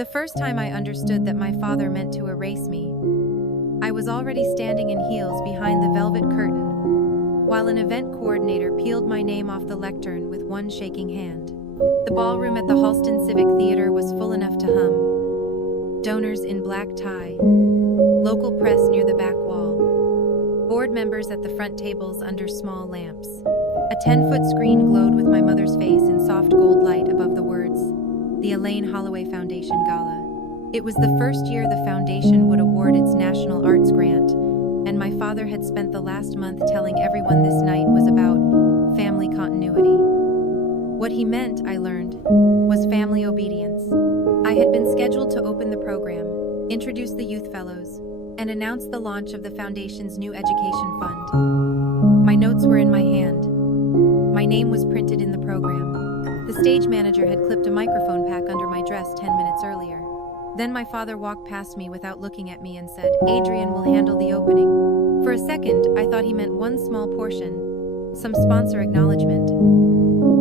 The first time I understood that my father meant to erase me, I was already standing in heels behind the velvet curtain, while an event coordinator peeled my name off the lectern with one shaking hand. The ballroom at the Halston Civic Theater was full enough to hum. Donors in black tie, local press near the back wall, board members at the front tables under small lamps. A 10-foot screen glowed with my mother's face in soft gold light above the words, "The Elaine Holloway Foundation Gala." It was the first year the foundation would award its National Arts Grant, and my father had spent the last month telling everyone this night was about family continuity. What he meant, I learned, was family obedience. I had been scheduled to open the program, introduce the youth fellows, and announce the launch of the foundation's new education fund. My notes were in my hand. My name was printed in the program. The stage manager had clipped a microphone pack under my dress 10 minutes earlier. Then my father walked past me without looking at me and said, "Adrian will handle the opening." For a second, I thought he meant one small portion, some sponsor acknowledgement.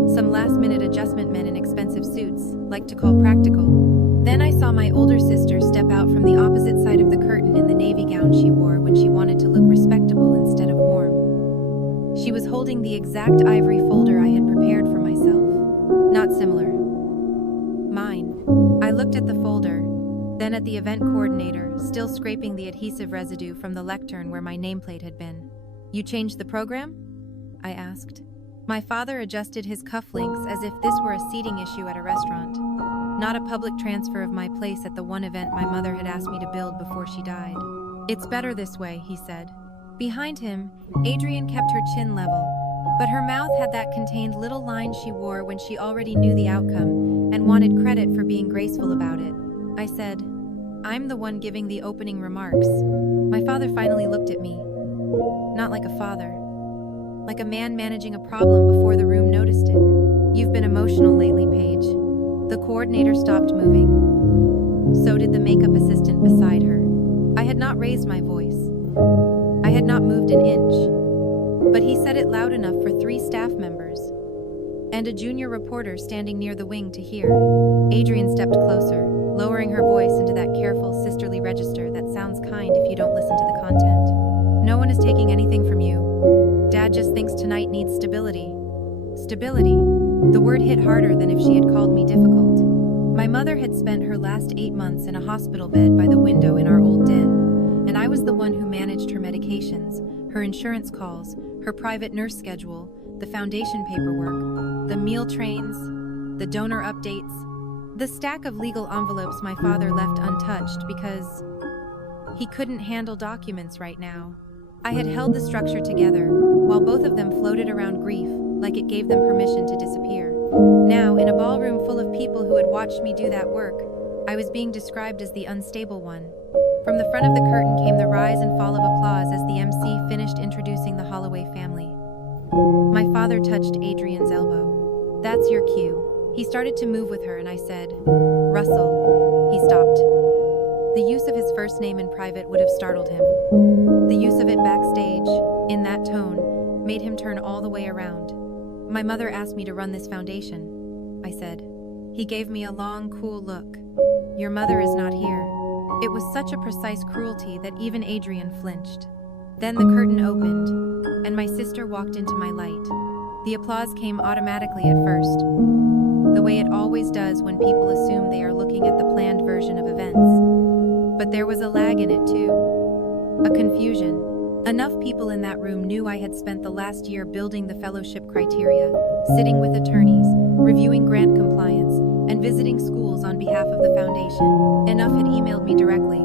Some last-minute adjustment men in expensive suits, like to call practical. Then I saw my older sister step out from the opposite side of the curtain in the navy gown she wore when she wanted to look respectable instead of warm. She was holding the exact ivory folder I had prepared for myself. Not similar. Mine. I looked at the folder, then at the event coordinator, still scraping the adhesive residue from the lectern where my nameplate had been. "You changed the program?" I asked. My father adjusted his cufflinks as if this were a seating issue at a restaurant, not a public transfer of my place at the one event my mother had asked me to build before she died. "It's better this way," he said. Behind him, Adrian kept her chin level, but her mouth had that contained little line she wore when she already knew the outcome and wanted credit for being graceful about it. I said, "I'm the one giving the opening remarks." My father finally looked at me. Not like a father. Like a man managing a problem before the room noticed it. "You've been emotional lately, Paige." The coordinator stopped moving. So did the makeup assistant beside her. I had not raised my voice. I had not moved an inch. But he said it loud enough for 3 staff members and a junior reporter standing near the wing to hear. Adrian stepped closer, lowering her voice into that careful, sisterly register that sounds kind if you don't listen to the content. "No one is taking anything from you. Dad just thinks tonight needs stability." Stability. The word hit harder than if she had called me difficult. My mother had spent her last 8 months in a hospital bed by the window in our old den, and I was the one who managed her medications, her insurance calls, her private nurse schedule, the foundation paperwork, the meal trains, the donor updates, the stack of legal envelopes my father left untouched because he couldn't handle documents right now. I had held the structure together, while both of them floated around grief, like it gave them permission to disappear. Now, in a ballroom full of people who had watched me do that work, I was being described as the unstable one. From the front of the curtain came the rise and fall of applause as the MC finished introducing the Holloway family. My father touched Adrian's elbow. "That's your cue." He started to move with her and I said, "Russell." He stopped. The use of his first name in private would have startled him. The use of it backstage, in that tone, made him turn all the way around. "My mother asked me to run this foundation," I said. He gave me a long, cool look. "Your mother is not here." It was such a precise cruelty that even Adrian flinched. Then the curtain opened, and my sister walked into my light. The applause came automatically at first, the way it always does when people assume they are looking at the planned version of events. But there was a lag in it too. A confusion. Enough people in that room knew I had spent the last year building the fellowship criteria, sitting with attorneys, reviewing grant compliance, and visiting schools on behalf of the foundation. Enough had emailed me directly.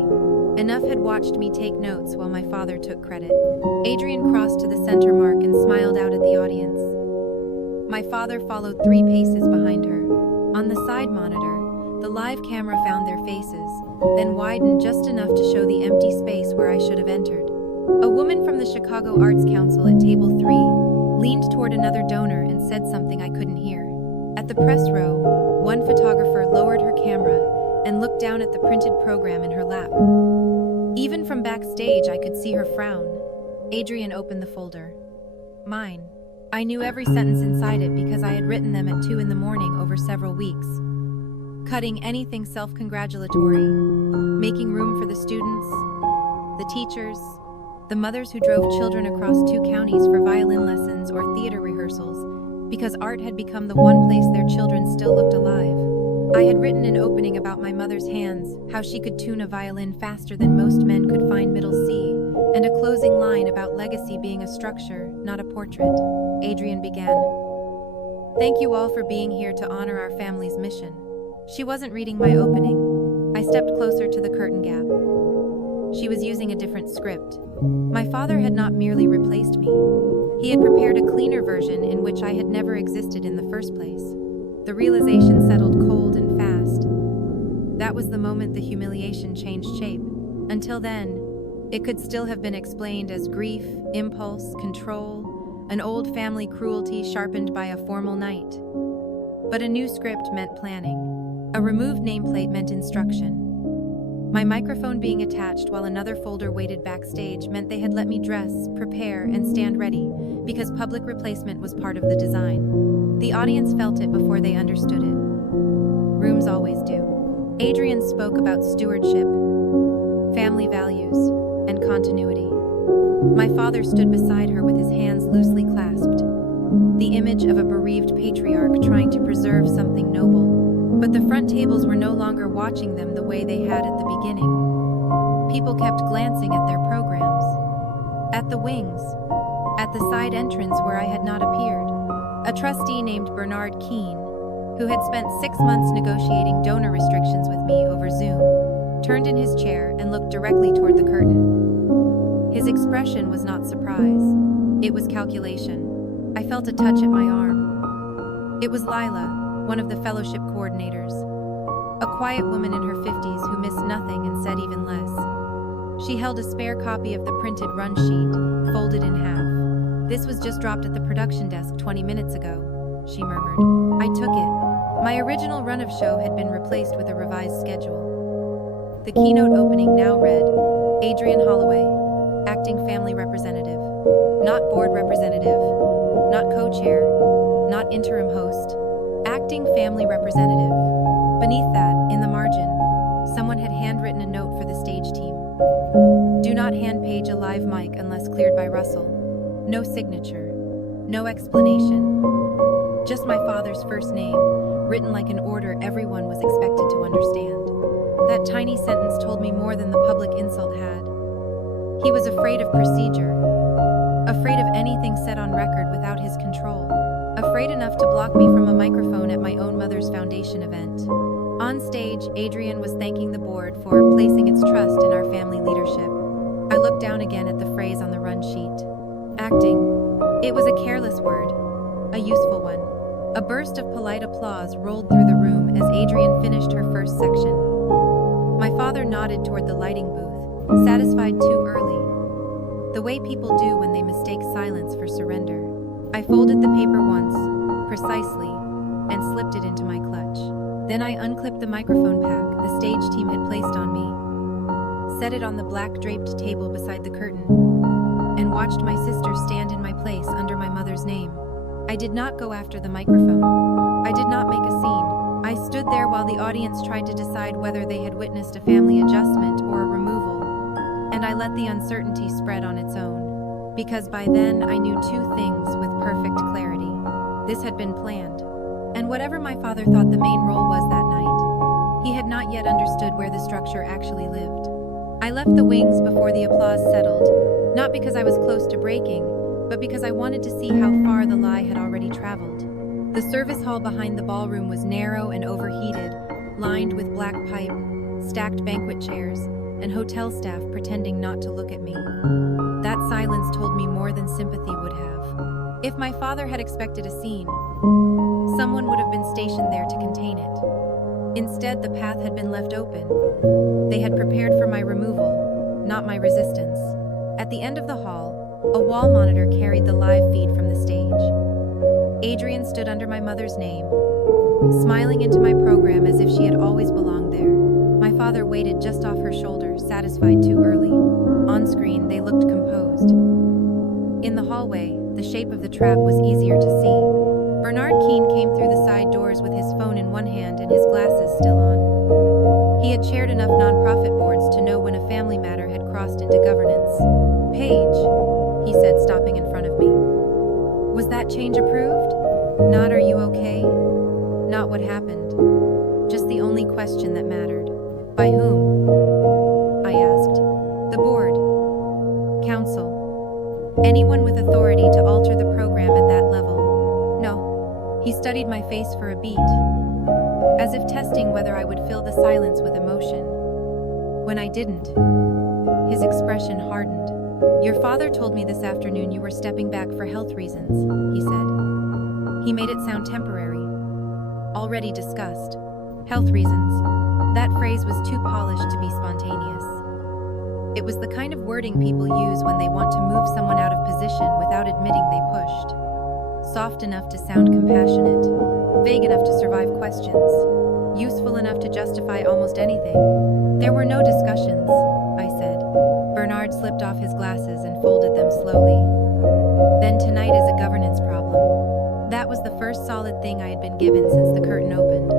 Enough had watched me take notes while my father took credit. Adrian crossed to the center mark and smiled out at the audience. My father followed 3 paces behind her. On the side monitor, the live camera found their faces, then widened just enough to show the empty space where I should have entered. A woman from the Chicago Arts Council at table 3 leaned toward another donor and said something I couldn't hear. At the press row, one photographer lowered her camera and looked down at the printed program in her lap. Even from backstage, I could see her frown. Adrian opened the folder. Mine. I knew every sentence inside it because I had written them at 2 in the morning over several weeks. cutting anything self-congratulatory, making room for the students, the teachers, the mothers who drove children across 2 counties for violin lessons or theater rehearsals, because art had become the one place their children still looked alive. I had written an opening about my mother's hands, how she could tune a violin faster than most men could find middle C, and a closing line about legacy being a structure, not a portrait. Adrian began. Thank you all for being here to honor our family's mission. She wasn't reading my opening. I stepped closer to the curtain gap. She was using a different script. My father had not merely replaced me. He had prepared a cleaner version in which I had never existed in the first place. The realization settled cold and fast. That was the moment the humiliation changed shape. Until then, it could still have been explained as grief, impulse, control, an old family cruelty sharpened by a formal night. But a new script meant planning. A removed nameplate meant instruction. My microphone being attached while another folder waited backstage meant they had let me dress, prepare, and stand ready, because public replacement was part of the design. The audience felt it before they understood it. Rooms always do. Adrian spoke about stewardship, family values, and continuity. My father stood beside her with his hands loosely clasped, the image of a bereaved patriarch trying to preserve something noble. But the front tables were no longer watching them the way they had at the beginning. People kept glancing at their programs, at the wings, at the side entrance where I had not appeared. A trustee named Bernard Keene, who had spent 6 months negotiating donor restrictions with me over Zoom, turned in his chair and looked directly toward the curtain. His expression was not surprise. It was calculation. I felt a touch at my arm. It was Lila, one of the fellowship coordinators, a quiet woman in her 50s who missed nothing and said even less. She held a spare copy of the printed run sheet, folded in half. This was just dropped at the production desk 20 minutes ago, she murmured. I took it. My original run of show had been replaced with a revised schedule. The keynote opening now read, Adrian Holloway, acting family representative, not board representative, not co-chair, not interim host, acting family representative. Beneath that, in the margin, someone had handwritten a note for the stage team. Do not hand Paige a live mic unless cleared by Russell. No signature, no explanation. Just my father's first name, written like an order everyone was expected to understand. That tiny sentence told me more than the public insult had. He was afraid of procedure, afraid of anything said on record without his control, afraid enough to block me from a microphone at my own mother's foundation event. On stage, Adrian was thanking the board for placing its trust in our family leadership. I looked down again at the phrase on the run sheet. Acting. It was a careless word, a useful one. A burst of polite applause rolled through the room as Adrian finished her first section. My father nodded toward the lighting booth, satisfied too early, the way people do when they mistake silence for surrender. I folded the paper once, precisely, and slipped it into my clutch. Then I unclipped the microphone pack the stage team had placed on me, set it on the black draped table beside the curtain, and watched my sister stand in my place under my mother's name. I did not go after the microphone. I did not make a scene. I stood there while the audience tried to decide whether they had witnessed a family adjustment or a removal, and I let the uncertainty spread on its own. Because by then I knew 2 things with perfect clarity. This had been planned. And whatever my father thought the main role was that night, he had not yet understood where the structure actually lived. I left the wings before the applause settled, not because I was close to breaking, but because I wanted to see how far the lie had already traveled. The service hall behind the ballroom was narrow and overheated, lined with black pipe, stacked banquet chairs, and hotel staff pretending not to look at me. That silence told me more than sympathy would have. If my father had expected a scene, someone would have been stationed there to contain it. Instead, the path had been left open. They had prepared for my removal, not my resistance. At the end of the hall, a wall monitor carried the live feed from the stage. Adrian stood under my mother's name, smiling into my program as if she had always belonged there. My father waited just off her shoulder, satisfied too early. On screen, they looked composed. In the hallway, the shape of the trap was easier to see. Bernard Keene came through the side doors with his phone in one hand and his glasses still on. He had chaired enough nonprofit boards to know when a family matter had crossed into governance. "Paige," he said, stopping in front of me. "Was that change approved? Not are you okay? Not what happened. Just the only question that mattered. By whom?" I asked. "The board. Council. Anyone with authority to alter the program at that level." "No." He studied my face for a beat, as if testing whether I would fill the silence with emotion. When I didn't, his expression hardened. "Your father told me this afternoon you were stepping back for health reasons," he said. He made it sound temporary, already discussed. Health reasons. That phrase was too polished to be spontaneous. It was the kind of wording people use when they want to move someone out of position without admitting they pushed. Soft enough to sound compassionate, vague enough to survive questions, useful enough to justify almost anything. "There were no discussions," I said. Bernard slipped off his glasses and folded them slowly. "Then tonight is a governance problem." That was the first solid thing I had been given since the curtain opened.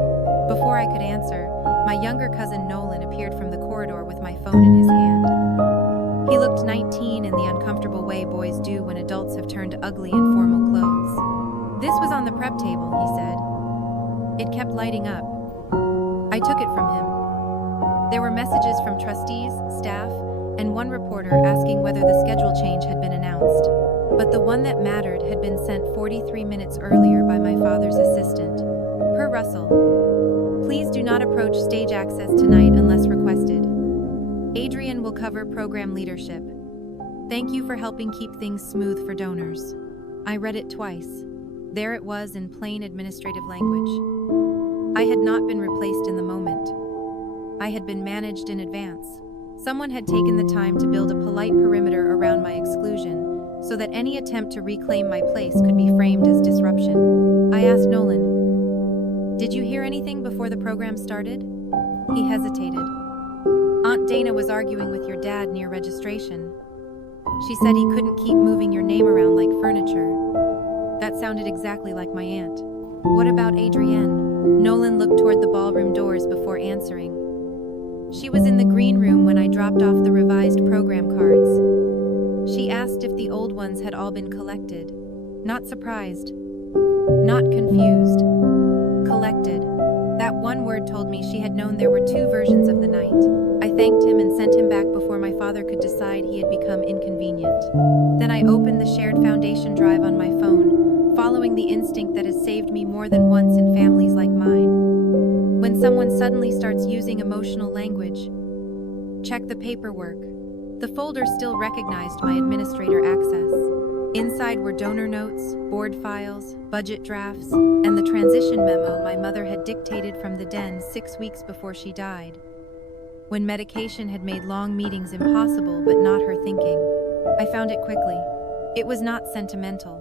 Before I could answer, my younger cousin Nolan appeared from the corridor with my phone in his hand. He looked 19 in the uncomfortable way boys do when adults have turned ugly in formal clothes. "This was on the prep table," he said. It kept lighting up. I took it from him. There were messages from trustees, staff, and one reporter asking whether the schedule change had been announced. But the one that mattered had been sent 43 minutes earlier by my father's assistant. Per Russell. "Please do not approach stage access tonight unless requested. Adrian will cover program leadership. Thank you for helping keep things smooth for donors." I read it twice. There it was in plain administrative language. I had not been replaced in the moment. I had been managed in advance. Someone had taken the time to build a polite perimeter around my exclusion so that any attempt to reclaim my place could be framed as disruption. I asked Nolan, "Did you hear anything before the program started?" He hesitated. "Aunt Dana was arguing with your dad near registration. She said he couldn't keep moving your name around like furniture." That sounded exactly like my aunt. "What about Adrienne?" Nolan looked toward the ballroom doors before answering. "She was in the green room when I dropped off the revised program cards. She asked if the old ones had all been collected. Not surprised. Not confused. Collected. That one word told me she had known there were two versions of the night." I thanked him and sent him back before my father could decide he had become inconvenient. Then I opened the shared foundation drive on my phone, following the instinct that has saved me more than once in families like mine. When someone suddenly starts using emotional language, check the paperwork. The folder still recognized my administrator access. Inside were donor notes, board files, budget drafts, and the transition memo my mother had dictated from the den 6 weeks before she died, when medication had made long meetings impossible but not her thinking. I found it quickly. It was not sentimental.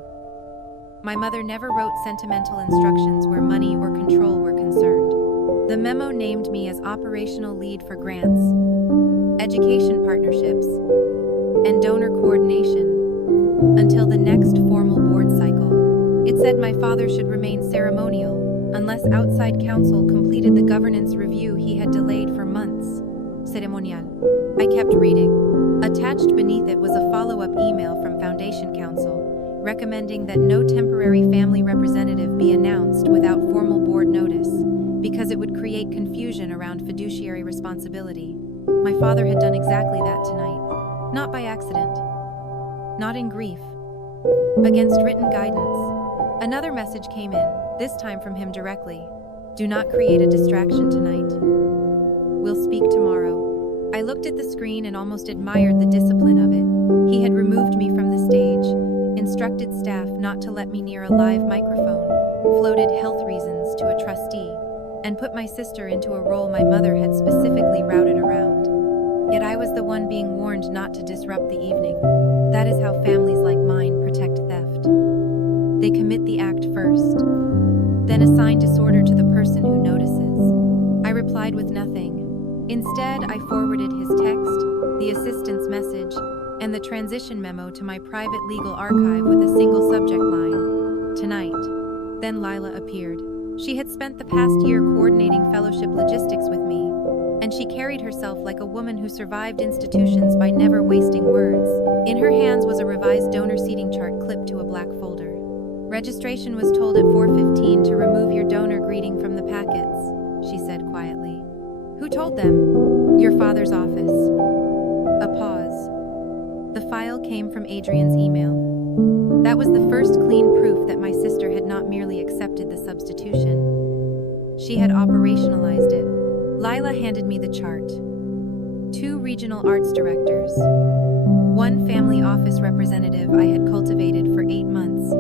My mother never wrote sentimental instructions where money or control were concerned. The memo named me as operational lead for grants, education partnerships, and donor coordination until the next formal board cycle. It said my father should remain ceremonial unless outside counsel completed the governance review he had delayed for months. Ceremonial. I kept reading. Attached beneath it was a follow-up email from Foundation Council recommending that no temporary family representative be announced without formal board notice, because it would create confusion around fiduciary responsibility. My father had done exactly that tonight. Not by accident. Not in grief. Against written guidance. Another message came in, this time from him directly. "Do not create a distraction tonight. We'll speak tomorrow." I looked at the screen and almost admired the discipline of it. He had removed me from the stage, instructed staff not to let me near a live microphone, floated health reasons to a trustee, and put my sister into a role my mother had specifically routed around. Yet I was the one being warned not to disrupt the evening. That is how families like mine protect theft. They commit the act first, then assign disorder to the person who notices. I replied with nothing. Instead, I forwarded his text, the assistant's message, and the transition memo to my private legal archive with a single subject line: "Tonight." Then Lila appeared. She had spent the past year coordinating fellowship logistics with me, and she carried herself like a woman who survived institutions by never wasting words. In her hands was a revised donor seating chart clipped to a black folder. Registration was told at 4:15 to remove your donor greeting from the packets, she said quietly. Who told them? Your father's office. A pause. The file came from Adrian's email. That was the first clean proof that my sister had not merely accepted the substitution. She had operationalized it. Lila handed me the chart. 2 regional arts directors. 1 family office representative I had cultivated for 8 months.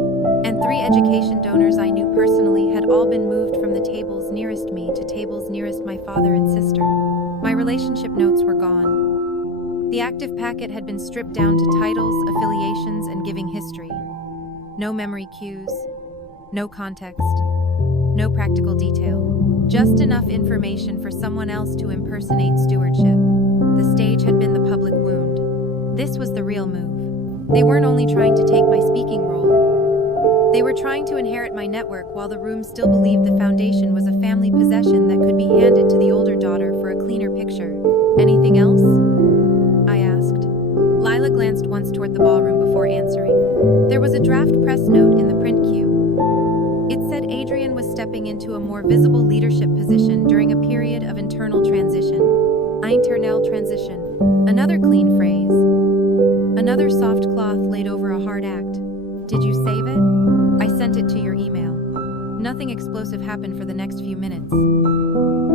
And 3 education donors I knew personally had all been moved from the tables nearest me to tables nearest my father and sister. My relationship notes were gone. The active packet had been stripped down to titles, affiliations, and giving history. No memory cues, no context, no practical detail. Just enough information for someone else to impersonate stewardship. The stage had been the public wound. This was the real move. They weren't only trying to take my speaking role. They were trying to inherit my network while the room still believed the foundation was a family possession that could be handed to the older daughter for a cleaner picture. Anything else? I asked. Lila glanced once toward the ballroom before answering. There was a draft press note in the print queue. It said Adrian was stepping into a more visible leadership position during a period of internal transition. Internal transition. Another clean phrase. Another soft cloth laid over a hard act. Did you save it? I sent it to your email. Nothing explosive happened for the next few minutes.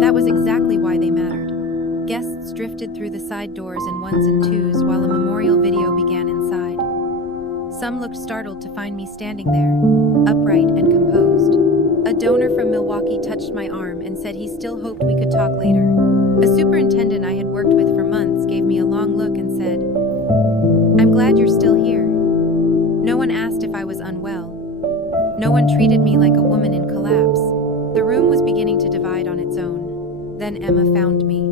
That was exactly why they mattered. Guests drifted through the side doors in 1s and 2s while a memorial video began inside. Some looked startled to find me standing there, upright and composed. A donor from Milwaukee touched my arm and said he still hoped we could talk later. A superintendent I had worked with for months gave me a long look and said, I'm glad you're still here. No one asked if I was unwell. No one treated me like a woman in collapse. The room was beginning to divide on its own. Then Emma found me.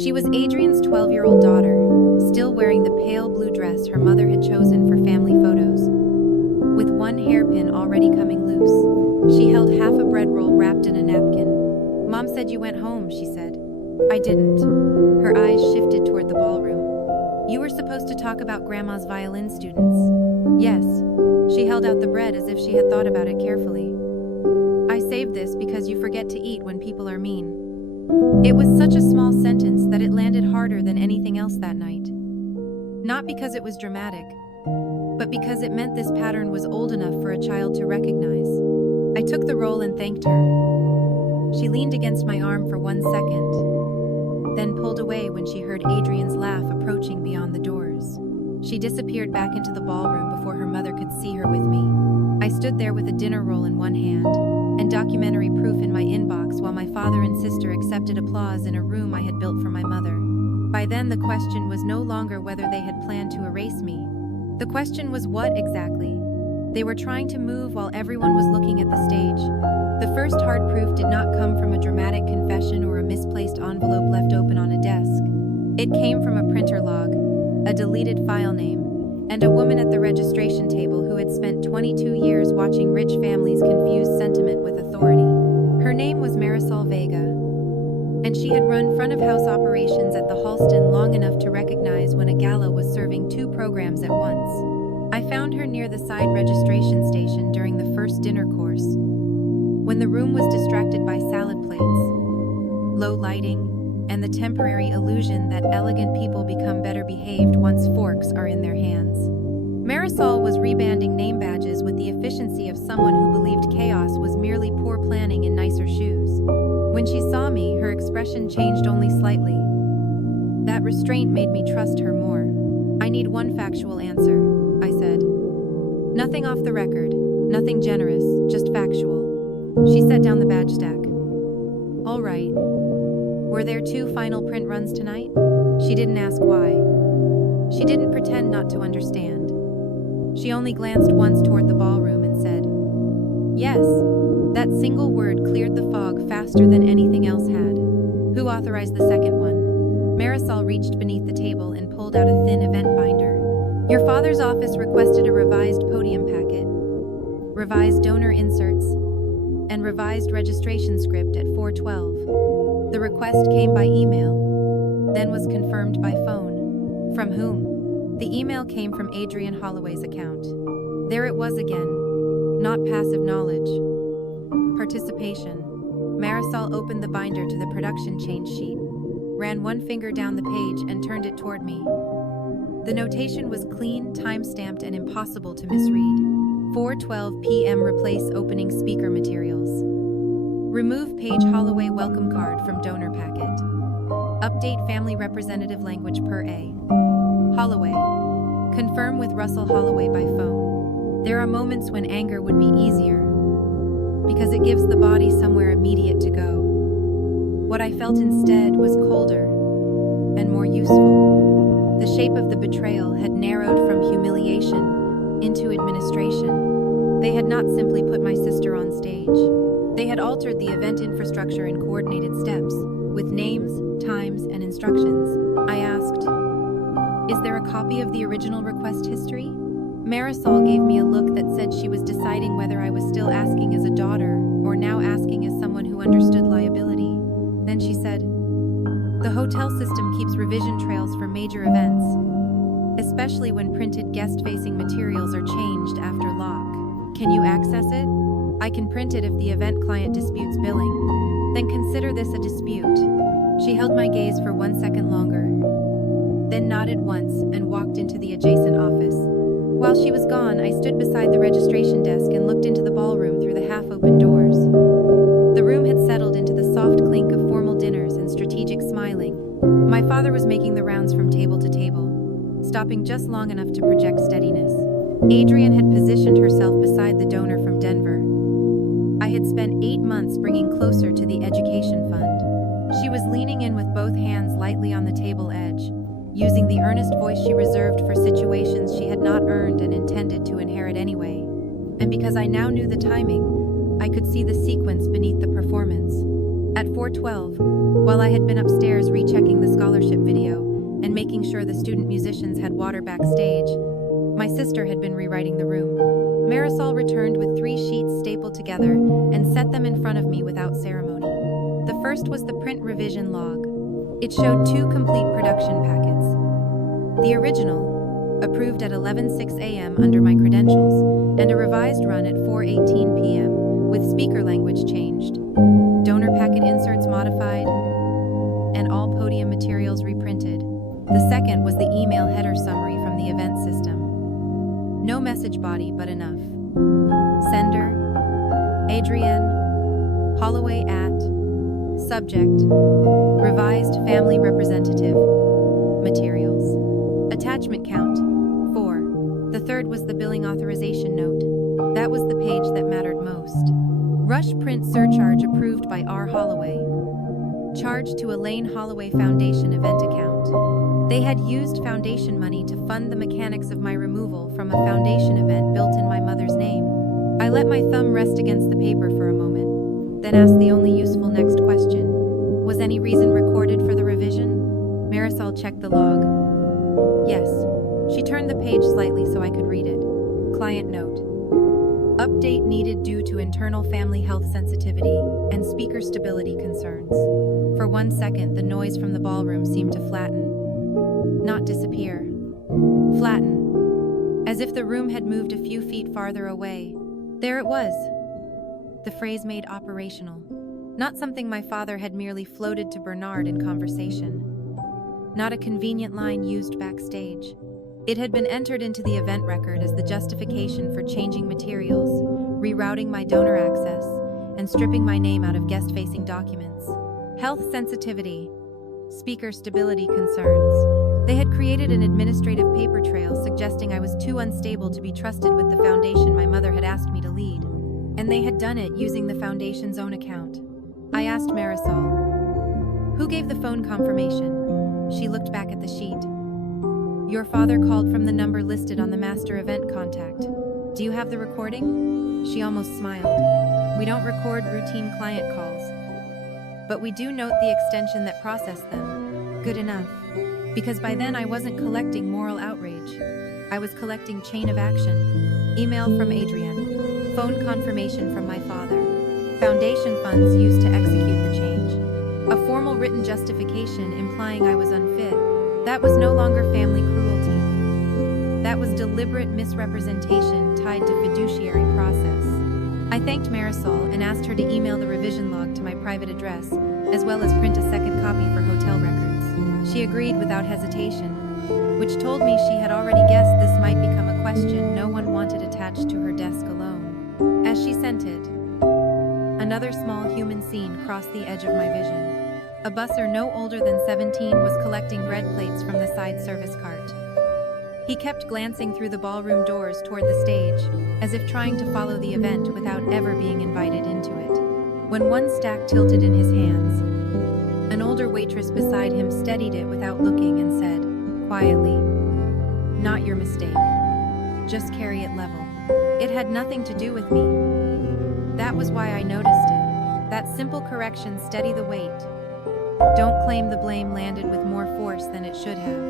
She was Adrian's 12-year-old daughter, still wearing the pale blue dress her mother had chosen for family photos. With one hairpin already coming loose, she held half a bread roll wrapped in a napkin. Mom said you went home, she said. I didn't. Her eyes shifted toward the ballroom. You were supposed to talk about Grandma's violin students. Yes. She held out the bread as if she had thought about it carefully. I saved this because you forget to eat when people are mean. It was such a small sentence that it landed harder than anything else that night. Not because it was dramatic, but because it meant this pattern was old enough for a child to recognize. I took the roll and thanked her. She leaned against my arm for 1 second, then pulled away when she heard Adrian's laugh approaching beyond the doors. She disappeared back into the ballroom before her mother could see her with me. I stood there with a dinner roll in one hand and documentary proof in my inbox while my father and sister accepted applause in a room I had built for my mother. By then, the question was no longer whether they had planned to erase me. The question was what exactly. They were trying to move while everyone was looking at the stage. The first hard proof did not come from a dramatic confession or a misplaced envelope left open on a desk. It came from a printer log, a deleted file name, and a woman at the registration table who had spent 22 years watching rich families confuse sentiment with authority. Her name was Marisol Vega, and she had run front-of-house operations at the Halston long enough to recognize when a Gala was serving 2 programs at once. I found her near the side registration station during the first dinner course, when the room was distracted by salad plates, low lighting, and the temporary illusion that elegant people become better behaved once forks are in their hands. Marisol was rebanding name badges with the efficiency of someone who believed chaos was merely poor planning in nicer shoes. When she saw me, her expression changed only slightly. That restraint made me trust her more. I need one factual answer, I said. Nothing off the record, nothing generous, just factual. She set down the badge stack. All right. Were there 2 final print runs tonight? She didn't ask why. She didn't pretend not to understand. She only glanced once toward the ballroom and said, yes. That single word cleared the fog faster than anything else had. Who authorized the second one? Marisol reached beneath the table and pulled out a thin event binder. Your father's office requested a revised podium packet, revised donor inserts, and revised registration script at 4:12. The request came by email, then was confirmed by phone. From whom? The email came from Adrian Holloway's account. There it was again. Not passive knowledge. Participation. Marisol opened the binder to the production change sheet, ran one finger down the page and turned it toward me. The notation was clean, time-stamped, and impossible to misread. 4:12 p.m. Replace opening speaker materials. Remove Paige Holloway welcome card from donor packet. Update family representative language per A. Holloway. Confirm with Russell Holloway by phone. There are moments when anger would be easier, because it gives the body somewhere immediate to go. What I felt instead was colder and more useful. The shape of the betrayal had narrowed from humiliation into administration. They had not simply put my sister on stage. They had altered the event infrastructure in coordinated steps, with names, times, and instructions. I asked, "Is there a copy of the original request history?" Marisol gave me a look that said she was deciding whether I was still asking as a daughter or now asking as someone who understood liability. Then she said, "The hotel system keeps revision trails for major events, especially when printed guest-facing materials are changed after lock. Can you access it? I can print it if the event client disputes billing. Then consider this a dispute." She held my gaze for 1 second longer, then nodded once and walked into the adjacent office. While she was gone, I stood beside the registration desk and looked into the ballroom through the half-open doors. The room had settled into the soft clink of formal dinners and strategic smiling. My father was making the rounds from table to table, stopping just long enough to project steadiness. Adrian had positioned herself beside the donor from Denver. I had spent 8 months bringing closer to the education fund. She was leaning in with both hands lightly on the table edge, using the earnest voice she reserved for situations she had not earned and intended to inherit anyway. And because I now knew the timing, I could see the sequence beneath the performance. At 4:12, while I had been upstairs rechecking the scholarship video and making sure the student musicians had water backstage, my sister had been rewriting the room. Marisol returned with 3 sheets stapled together and set them in front of me without ceremony. The first was the print revision log. It showed 2 complete production packets. The original, approved at 11:06 a.m. under my credentials, and a revised run at 4:18 p.m. with speaker language changed, donor packet inserts modified, and all podium materials reprinted. The second was the email header summary from the event system. No message body but enough. Sender, Adrian Holloway at subject, revised family representative, materials. Attachment count, 4. The third was the billing authorization note. That was the page that mattered most. Rush print surcharge approved by R. Holloway. Charge to Elaine Holloway Foundation event account. They had used foundation money to fund the mechanics of my removal from a foundation event built in my mother's name. I let my thumb rest against the paper for a moment, then asked the only useful next question. Was any reason recorded for the revision? Marisol checked the log. Yes. She turned the page slightly so I could read it. Client note. Update needed due to internal family health sensitivity and speaker stability concerns. For 1 second, the noise from the ballroom seemed to flatten. Not disappear. Flatten. As if the room had moved a few feet farther away. There it was. The phrase made operational. Not something my father had merely floated to Bernard in conversation. Not a convenient line used backstage. It had been entered into the event record as the justification for changing materials, rerouting my donor access, and stripping my name out of guest-facing documents. Health sensitivity, speaker stability concerns. They had created an administrative paper trail suggesting I was too unstable to be trusted with the foundation my mother had asked me to lead. And they had done it using the foundation's own account. I asked Marisol, "Who gave the phone confirmation?" She looked back at the sheet. "Your father called from the number listed on the master event contact. Do you have the recording?" She almost smiled. "We don't record routine client calls, but we do note the extension that processed them. Good enough. Because by then I wasn't collecting moral outrage. I was collecting chain of action. Email from Adrian. Phone confirmation from my father. Foundation funds used to execute the change. A formal written justification implying I was unfit. That was no longer family cruelty. That was deliberate misrepresentation tied to fiduciary process. I thanked Marisol and asked her to email the revision log to my private address, as well as print a second copy for hotel records. She agreed without hesitation, which told me she had already guessed this might become a question no one wanted attached to her desk alone. As she sent it, another small human scene crossed the edge of my vision. A busser no older than 17 was collecting bread plates from the side service cart. He kept glancing through the ballroom doors toward the stage, as if trying to follow the event without ever being invited into it. When one stack tilted in his hands, an older waitress beside him steadied it without looking and said, quietly, "Not your mistake. Just carry it level." It had nothing to do with me. That was why I noticed it. That simple correction, steady the weight. Don't claim the blame landed with more force than it should have.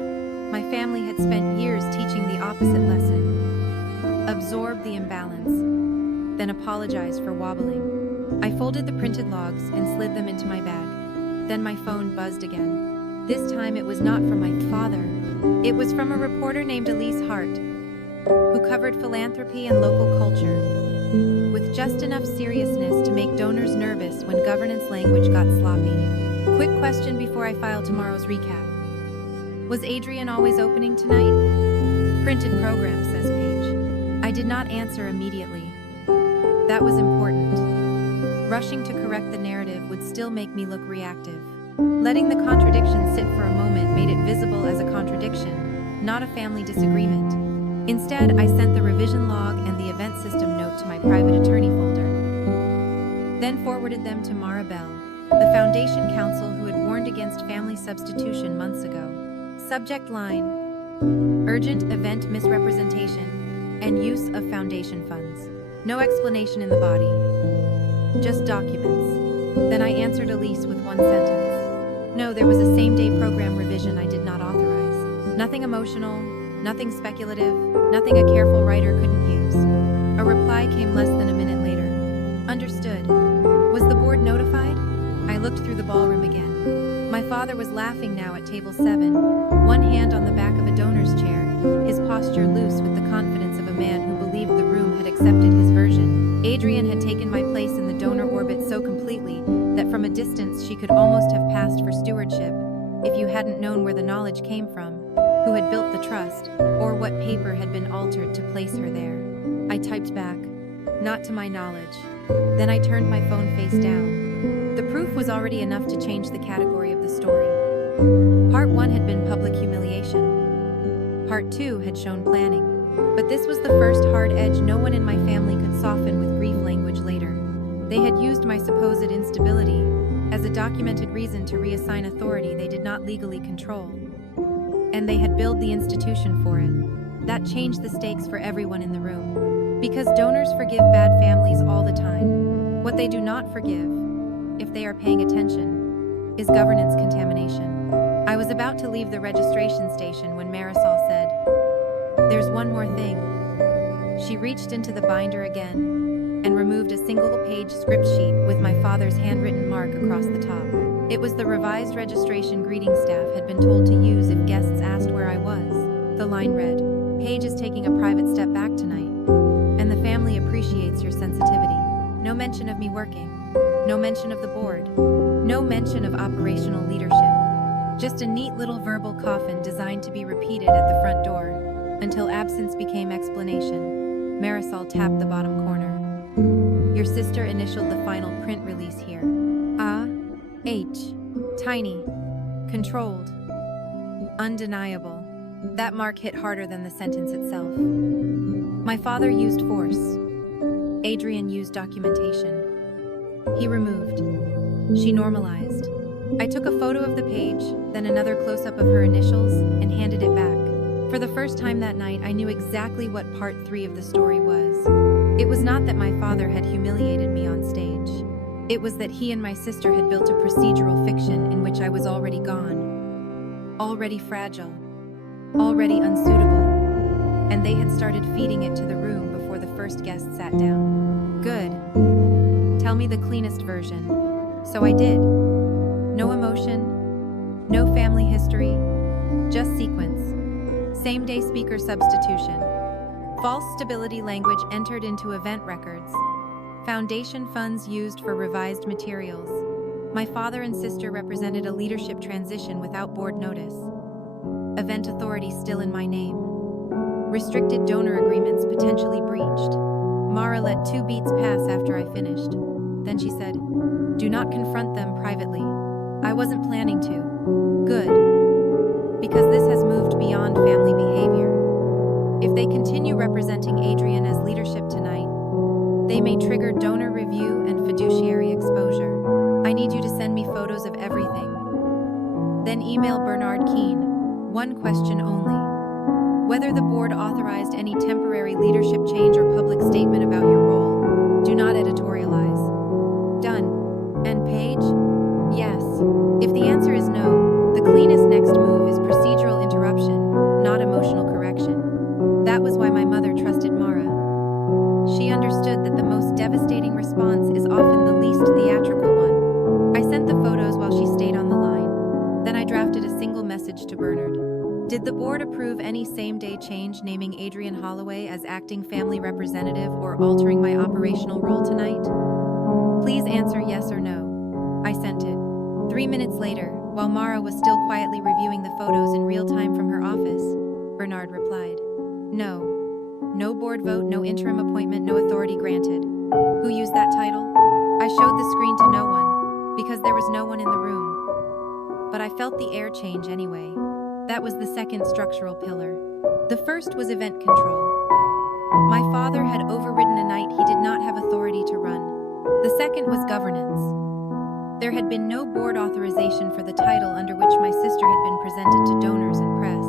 My family had spent years teaching the opposite lesson. Absorb the imbalance, then apologize for wobbling. I folded the printed logs and slid them into my bag. Then my phone buzzed again. This time it was not from my father. It was from a reporter named Elise Hart, who covered philanthropy and local culture, with just enough seriousness to make donors nervous when governance language got sloppy. Quick question before I file tomorrow's recap. Was Adrian always opening tonight? Printed program, says Paige. I did not answer immediately. That was important. Rushing to correct the narrative would still make me look reactive. Letting the contradiction sit for a moment made it visible as a contradiction, not a family disagreement. Instead, I sent the revision log and the event system note to my private attorney folder, then forwarded them to Mara Bell, the foundation counsel who had warned against family substitution months ago. Subject line: urgent event misrepresentation and use of foundation funds. No explanation in the body, just documents. Then I answered Elise with one sentence. No, there was a same-day program revision I did not authorize. Nothing emotional, nothing speculative, nothing a careful writer couldn't use. A reply came less than a minute later. Understood. Was the board notified? I looked through the ballroom again. My father was laughing now at table 7, one hand on the back of a donor's chair, his posture loose with the confidence of a man who believed the room had accepted his version. Adrian had taken my place in the donor orbit so completely that from a distance she could almost have passed for stewardship if you hadn't known where the knowledge came from, who had built the trust, or what paper had been altered to place her there. I typed back, "Not to my knowledge." Then I turned my phone face down. The proof was already enough to change the category of the story. Part 1 had been public humiliation. Part 2 had shown planning. But this was the first hard edge no one in my family could soften with grief language later. They had used my supposed instability as a documented reason to reassign authority they did not legally control. And they had billed the institution for it. That changed the stakes for everyone in the room. Because donors forgive bad families all the time. What they do not forgive, if they are paying attention, is governance contamination. I was about to leave the registration station when Marisol said, "There's one more thing." She reached into the binder again and removed a single-page script sheet with my father's handwritten mark across the top. It was the revised registration greeting staff had been told to use if guests asked where I was. The line read, "Paige is taking a private step back tonight, and the family appreciates your sensitivity." No mention of me working. No mention of the board. No mention of operational leadership. Just a neat little verbal coffin designed to be repeated at the front door until absence became explanation. Marisol tapped the bottom corner. "Your sister initialed the final print release here. H. Tiny. Controlled. Undeniable." That mark hit harder than the sentence itself. My father used force. Adrian used documentation. He removed. She normalized. I took a photo of the page, then another close-up of her initials, and handed it back. For the first time that night, I knew exactly what part 3 of the story was. It was not that my father had humiliated me on stage. It was that he and my sister had built a procedural fiction in which I was already gone, already fragile, already unsuitable, and they had started feeding it to the room before the first guest sat down. Good. Tell me the cleanest version. So I did. No emotion, no family history, just sequence. Same-day speaker substitution. False stability language entered into event records. Foundation funds used for revised materials. My father and sister represented a leadership transition without board notice. Event authority still in my name. Restricted donor agreements potentially breached. Mara let 2 beats pass after I finished. Then she said, "Do not confront them privately." I wasn't planning to. Good. Because this has moved beyond family behavior. If they continue representing Adrian as leadership tonight, they may trigger donor review and fiduciary exposure. I need you to send me photos of everything. Then email Bernard Keene. One question only. Whether the board authorized any temporary leadership change or public statement about your role. Do not editorialize. Done. And Paige? Yes. If the answer is no, the cleanest next move is procedural interruption, not emotional correction. That was why my mother trusted Mara. She understood that the most devastating response is often the least theatrical one. I sent the photos while she stayed on the line. Then I drafted a single message to Bernard. Did the board approve any same-day change naming Adrian Holloway as acting family representative or altering my operational role tonight? Please answer yes or no. I sent it. 3 minutes later, while Mara was still quietly reviewing the photos in real time from her office, Bernard replied, "No. No board vote, no interim appointment, no authority granted. Who used that title?" I showed the screen to no one, because there was no one in the room. But I felt the air change anyway. That was the second structural pillar. The first was event control. My father had overridden a night he did not have authority to run. The second was governance. There had been no board authorization for the title under which my sister had been presented to donors and press.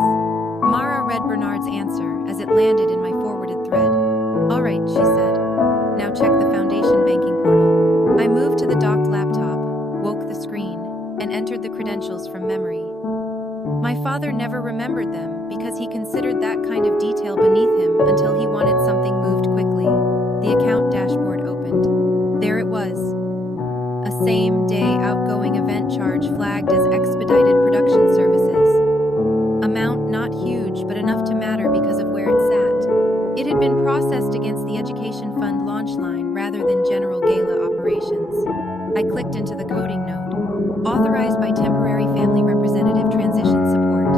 Mara read Bernard's answer as it landed in my forwarded thread. "All right," she said. "Now check the foundation banking portal." I moved to the docked laptop, woke the screen, and entered the credentials from memory. My father never remembered them because he considered that kind of detail beneath him until he wanted something moved quickly. The account dashboard opened. There it was. A same-day outgoing event charge flagged as expedited production services. Amount not huge, but enough to matter because of where it sat. It had been processed against the Education Fund launch line rather than general Gala operations. I clicked into the coding node. Authorized by temporary family representative transition support.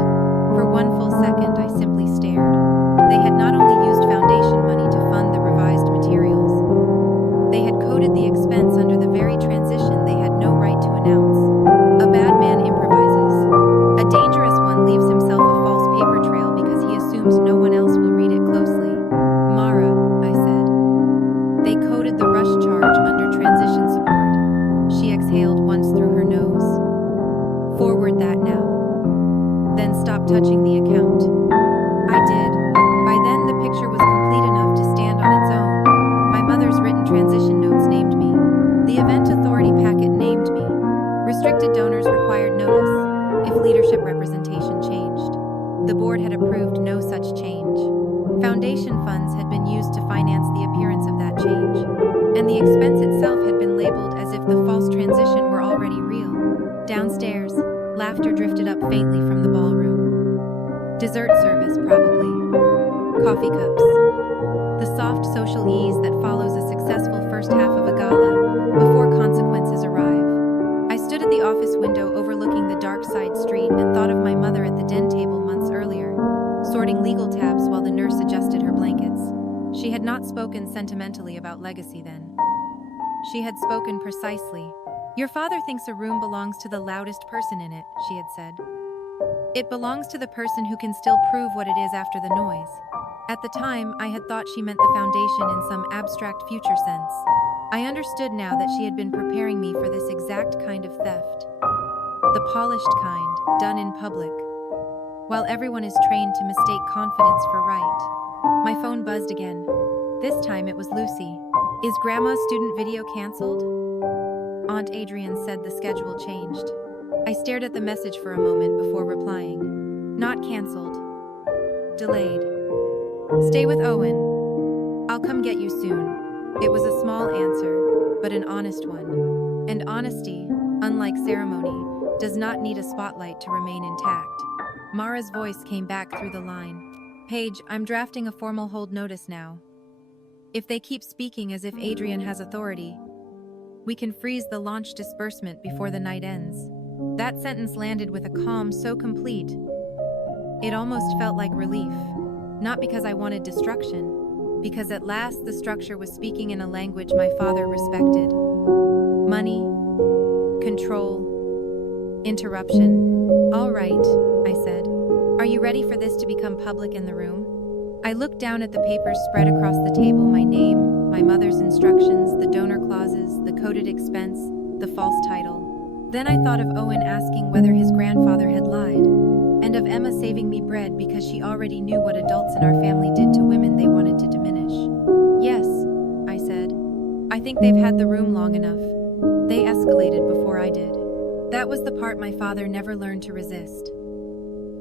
For 1 full second, I simply stared. They had not only used foundation money to fund the revised materials, they had coded the expense under the very transition they had no right to announce. A bad man improvises. A dangerous one leaves himself a false paper trail because he assumes no one else will read it closely. "Mara," I said. "They coded the rush charge under transition support." She exhaled once through her nose. "Forward that now. Then stop touching the account." I did. By then the picture was complete enough to stand on its own. My mother's written transition notes named me. The event authority packet named me. Restricted donors required notice if leadership representation changed. The board had approved no such change. Foundation funds had been used to finance the appearance of that change, and the expense itself had been labeled as if the false transition were already real. Downstairs, laughter drifted up faintly from the ballroom. Dessert service, probably. Coffee cups. The soft social ease that follows a successful first half of a gala, before consequences arrive. I stood at the office window overlooking the dark side street and thought of my mother at the den table months earlier, sorting legal tabs while the nurse adjusted her blankets. She had not spoken sentimentally about legacy then. She had spoken precisely. "Your father thinks a room belongs to the loudest person in it," she had said. "It belongs to the person who can still prove what it is after the noise." At the time, I had thought she meant the foundation in some abstract future sense. I understood now that she had been preparing me for this exact kind of theft. The polished kind, done in public, while everyone is trained to mistake confidence for right. My phone buzzed again. This time it was Lucy. "Is Grandma's student video canceled?" Aunt Adrian said the schedule changed. I stared at the message for a moment before replying. "Not canceled. Delayed. Stay with Owen. I'll come get you soon." It was a small answer, but an honest one. And honesty, unlike ceremony, does not need a spotlight to remain intact. Mara's voice came back through the line. Paige, I'm drafting a formal hold notice now. If they keep speaking as if Adrian has authority, we can freeze the launch disbursement before the night ends. That sentence landed with a calm so complete, it almost felt like relief. Not because I wanted destruction, because at last the structure was speaking in a language my father respected. Money, control, interruption. All right, I said. Are you ready for this to become public in the room? I looked down at the papers spread across the table, my name, my mother's instructions, the donor clauses, the coded expense, the false title. Then I thought of Owen asking whether his grandfather had lied, and of Emma saving me bread because she already knew what adults in our family did to women they wanted to diminish. Yes, I said. I think they've had the room long enough. They escalated before I did. That was the part my father never learned to resist.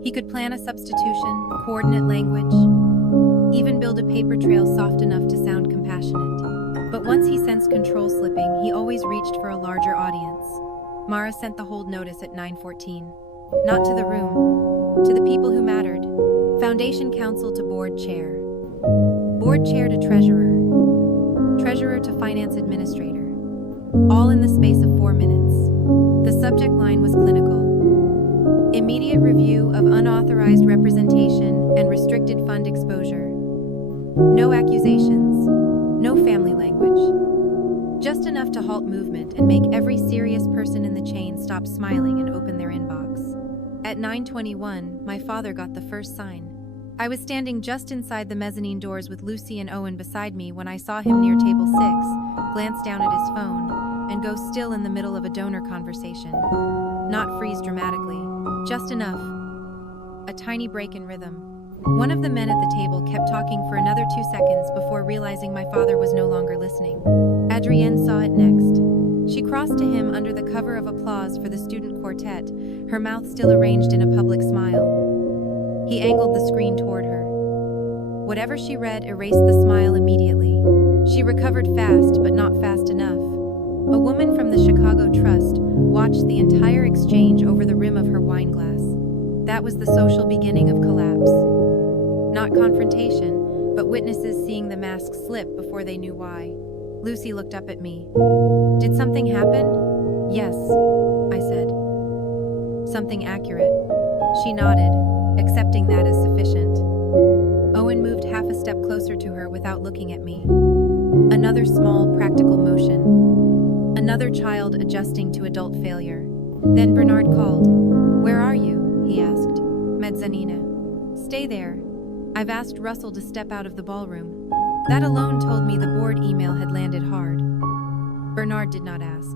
He could plan a substitution, coordinate language, even build a paper trail soft enough to sound compassionate. But once he sensed control slipping, he always reached for a larger audience. Mara sent the hold notice at 9:14. Not to the room, to the people who mattered. Foundation council to board chair. Board chair to treasurer. Treasurer to finance administrator. All in the space of 4 minutes. The subject line was clinical. Immediate review of unauthorized representation and restricted fund exposure. No accusations. No family language. Just enough to halt movement and make every serious person in the chain stop smiling and open their inbox. At 9:21, my father got the first sign. I was standing just inside the mezzanine doors with Lucy and Owen beside me when I saw him near table 6, glance down at his phone, and go still in the middle of a donor conversation. Not freeze dramatically, just enough. A tiny break in rhythm. One of the men at the table kept talking for another 2 seconds before realizing my father was no longer listening. Adrienne saw it next. She crossed to him under the cover of applause for the student quartet, her mouth still arranged in a public smile. He angled the screen toward her. Whatever she read erased the smile immediately. She recovered fast, but not fast enough. A woman from the Chicago Trust watched the entire exchange over the rim of her wine glass. That was the social beginning of collapse. Not confrontation, but witnesses seeing the mask slip before they knew why. Lucy looked up at me. Did something happen? Yes, I said. Something accurate. She nodded, accepting that as sufficient. Owen moved half a step closer to her without looking at me. Another small, practical motion. Another child adjusting to adult failure. Then Bernard called. Where are you? He asked. Mezzanine. Stay there. I've asked Russell to step out of the ballroom. That alone told me the board email had landed hard. Bernard did not ask.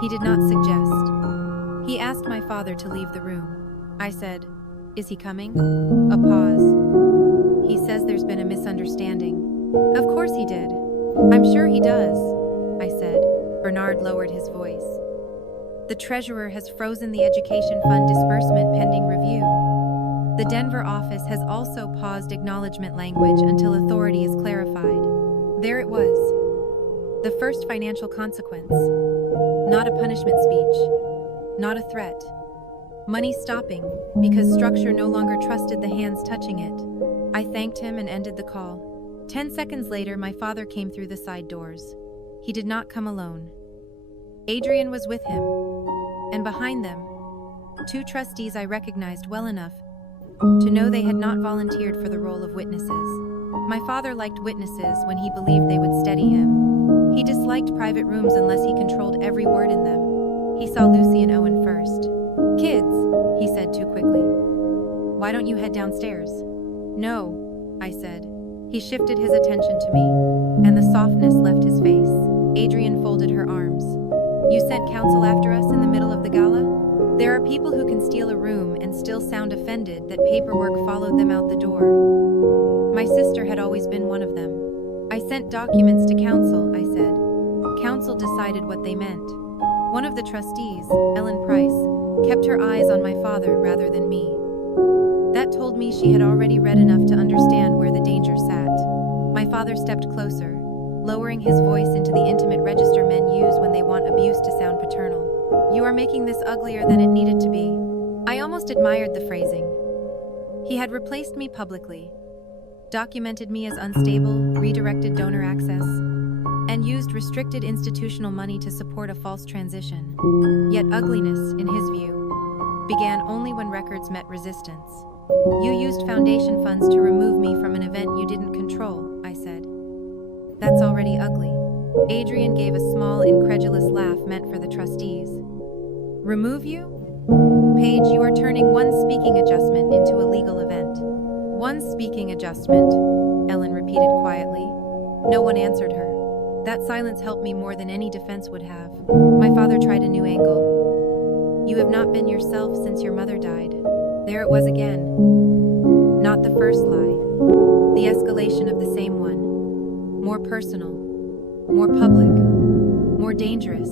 He did not suggest. He asked my father to leave the room. I said, Is he coming? A pause. He says there's been a misunderstanding. Of course he did. I'm sure he does, I said. Bernard lowered his voice. The treasurer has frozen the education fund disbursement pending review. The Denver office has also paused acknowledgement language until authority is clarified. There it was. The first financial consequence. Not a punishment speech. Not a threat. Money stopping because structure no longer trusted the hands touching it. I thanked him and ended the call. 10 seconds later, my father came through the side doors. He did not come alone. Adrian was with him. And behind them, 2 trustees I recognized well enough to know they had not volunteered for the role of witnesses. My father liked witnesses when he believed they would steady him. He disliked private rooms unless he controlled every word in them. He saw Lucy and Owen first. Kids, he said too quickly. Why don't you head downstairs? No, I said. He shifted his attention to me, and the softness left his face. Adrienne folded her arms. You sent counsel after us in the middle of the gala? There are people who can steal a room and still sound offended that paperwork followed them out the door. My sister had always been one of them. I sent documents to counsel, I said. Counsel decided what they meant. One of the trustees, Ellen Price, kept her eyes on my father rather than me. That told me she had already read enough to understand where the danger sat. My father stepped closer. lowering his voice into the intimate register men use when they want abuse to sound paternal. You are making this uglier than it needed to be. I almost admired the phrasing. He had replaced me publicly, documented me as unstable, redirected donor access, and used restricted institutional money to support a false transition. Yet ugliness, in his view, began only when records met resistance. You used foundation funds to remove me from an event you didn't control, I said. That's already ugly. Adrian gave a small, incredulous laugh meant for the trustees. Remove you? Paige, you are turning one speaking adjustment into a legal event. One speaking adjustment, Ellen repeated quietly. No one answered her. That silence helped me more than any defense would have. My father tried a new angle. You have not been yourself since your mother died. There it was again. Not the first lie. The escalation of the same one. More personal. More public. More dangerous.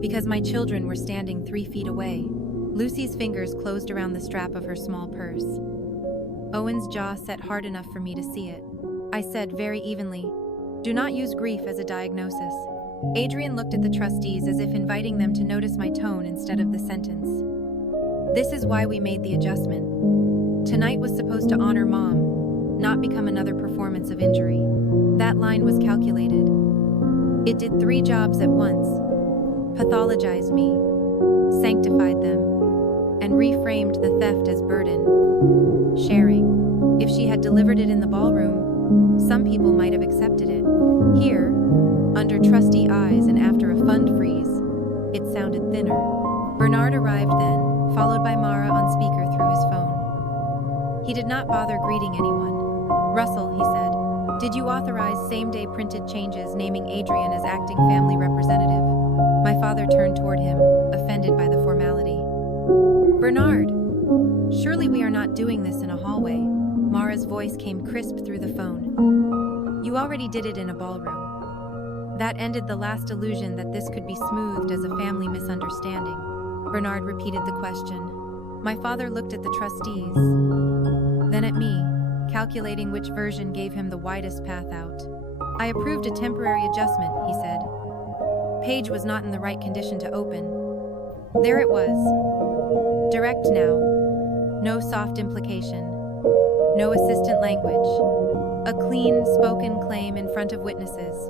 Because my children were standing 3 feet away. Lucy's fingers closed around the strap of her small purse. Owen's jaw set hard enough for me to see it. I said very evenly, "Do not use grief as a diagnosis." Adrian looked at the trustees as if inviting them to notice my tone instead of the sentence. This is why we made the adjustment. Tonight was supposed to honor Mom, not become another performance of injury. That line was calculated. It did 3 jobs at once. Pathologized me, sanctified them, and reframed the theft as burden. Sharing. If she had delivered it in the ballroom, some people might have accepted it. Here, under trustee eyes and after a fund freeze, it sounded thinner. Bernard arrived then, followed by Mara on speaker through his phone. He did not bother greeting anyone. "Russell," he said, "did you authorize same-day printed changes naming Adrian as acting family representative?" My father turned toward him, offended by the formality. "Bernard, surely we are not doing this in a hallway." Mara's voice came crisp through the phone. "You already did it in a ballroom." That ended the last illusion that this could be smoothed as a family misunderstanding. Bernard repeated the question. My father looked at the trustees, then at me, calculating which version gave him the widest path out. "I approved a temporary adjustment," he said. Paige was not in the right condition to open. There it was. Direct now. No soft implication. No assistant language. A clean, spoken claim in front of witnesses.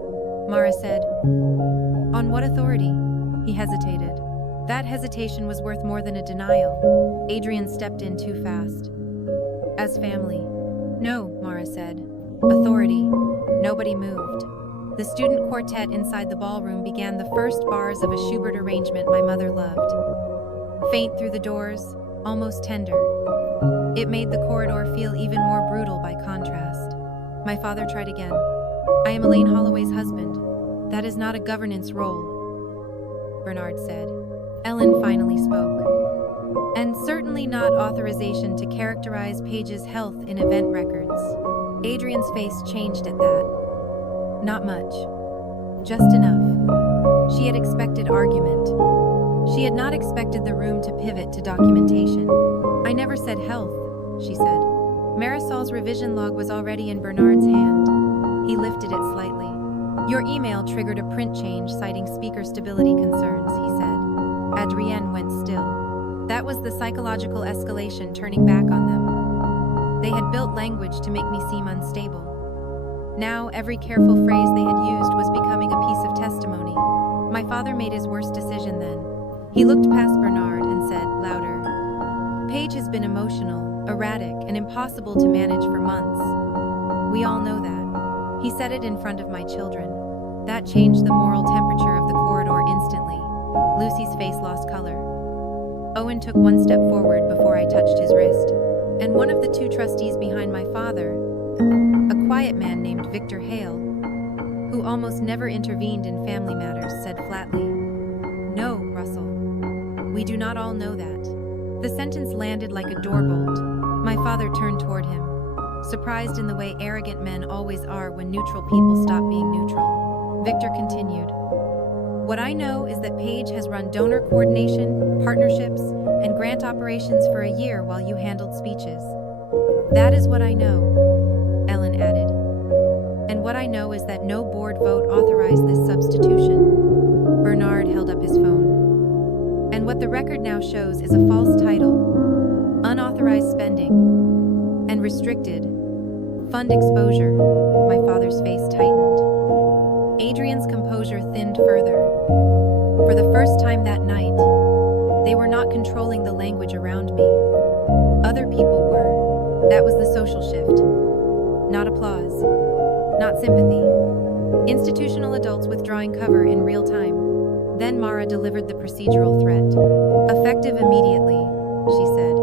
Mara said, "On what authority?" He hesitated. That hesitation was worth more than a denial. Adrian stepped in too fast. "As family." "No," Mara said. "Authority." Nobody moved. The student quartet inside the ballroom began the first bars of a Schubert arrangement my mother loved. Faint through the doors, almost tender. It made the corridor feel even more brutal by contrast. My father tried again. "I am Elaine Holloway's husband. That is not a governance role," Bernard said. Ellen finally spoke. "And certainly not authorization to characterize Paige's health in event records." Adrian's face changed at that. Not much. Just enough. She had expected argument. She had not expected the room to pivot to documentation. "I never said health," she said. Marisol's revision log was already in Bernard's hand. He lifted it slightly. "Your email triggered a print change citing speaker stability concerns," he said. Adrienne went still. That was the psychological escalation turning back on them. They had built language to make me seem unstable. Now every careful phrase they had used was becoming a piece of testimony. My father made his worst decision then. He looked past Bernard and said, louder, "Paige has been emotional, erratic, and impossible to manage for months. We all know that." He said it in front of my children. That changed the moral temperature of the corridor instantly. Lucy's face lost color. Owen took one step forward before I touched his wrist, and one of the two trustees behind my father, a quiet man named Victor Hale, who almost never intervened in family matters, said flatly, "No, Russell. We do not all know that." The sentence landed like a door bolt. My father turned toward him, surprised in the way arrogant men always are when neutral people stop being neutral. Victor continued, "What I know is that Paige has run donor coordination, partnerships, and grant operations for a year while you handled speeches. That is what I know," Ellen added. "And And what I know is that no board vote authorized this substitution. Bernard held up his phone. And what the record now shows is a false title, unauthorized spending, and restricted fund exposure. My father's face tightened. Adrian's composure thinned further. For the first time that night, they were not controlling the language around me. Other people were. That was the social shift. Not applause. Not sympathy. Institutional adults withdrawing cover in real time. Then Mara delivered the procedural threat. Effective immediately, she said.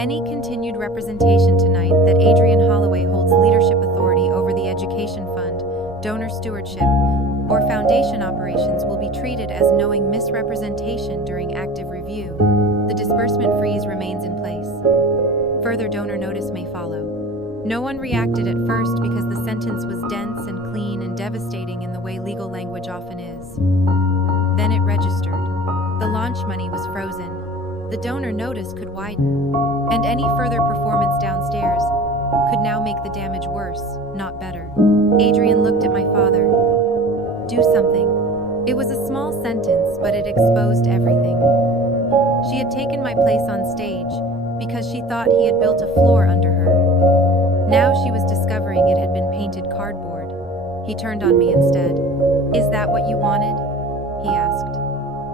Any continued representation tonight that Adrian Holloway holds leadership authority over the education fund, donor stewardship, or foundation operations will be treated as knowing misrepresentation during active review. The disbursement freeze remains in place. Further donor notice may follow. No one reacted at first because the sentence was dense and clean and devastating in the way legal language often is. Then it registered. The launch money was frozen. The donor notice could widen, and any further performance downstairs could now make the damage worse, not better. Adrian looked at my father. Do something. It was a small sentence, but it exposed everything. She had taken my place on stage because she thought he had built a floor under her. Now she was discovering it had been painted cardboard. He turned on me instead. Is that what you wanted? He asked.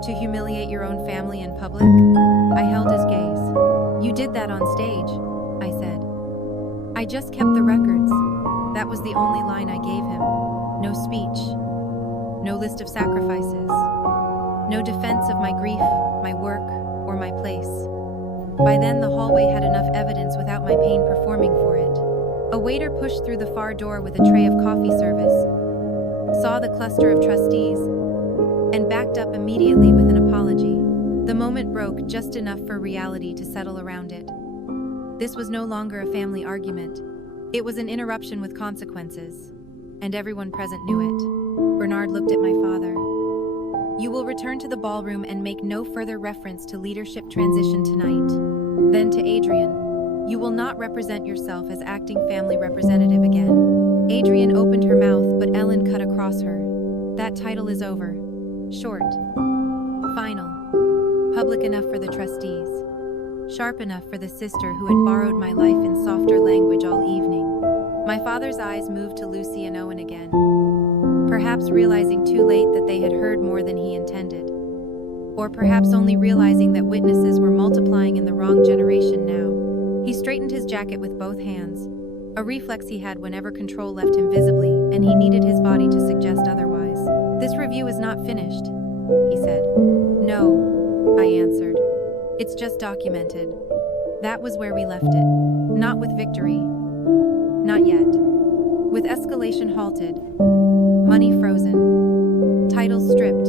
To humiliate your own family in public? I held his gaze. You did that on stage, I said. I just kept the records. That was the only line I gave him. No speech. No list of sacrifices. No defense of my grief, my work, or my place. By then, the hallway had enough evidence without my pain performing for it. A waiter pushed through the far door with a tray of coffee service, saw the cluster of trustees, and backed up immediately with an apology. The moment broke just enough for reality to settle around it. This was no longer a family argument. It was an interruption with consequences, and everyone present knew it. Bernard looked at my father. You will return to the ballroom and make no further reference to leadership transition tonight. Then to Adrian. You will not represent yourself as acting family representative again. Adrian opened her mouth, but Ellen cut across her. That title is over. Short. Final. Public enough for the trustees. Sharp enough for the sister who had borrowed my life in softer language all evening. My father's eyes moved to Lucy and Owen again, perhaps realizing too late that they had heard more than he intended. Or perhaps only realizing that witnesses were multiplying in the wrong generation now. He straightened his jacket with both hands, a reflex he had whenever control left him visibly, and he needed his body to suggest otherwise. This review is not finished, he said. No, I answered. It's just documented. That was where we left it. Not with victory. Not yet. With escalation halted, money frozen, titles stripped,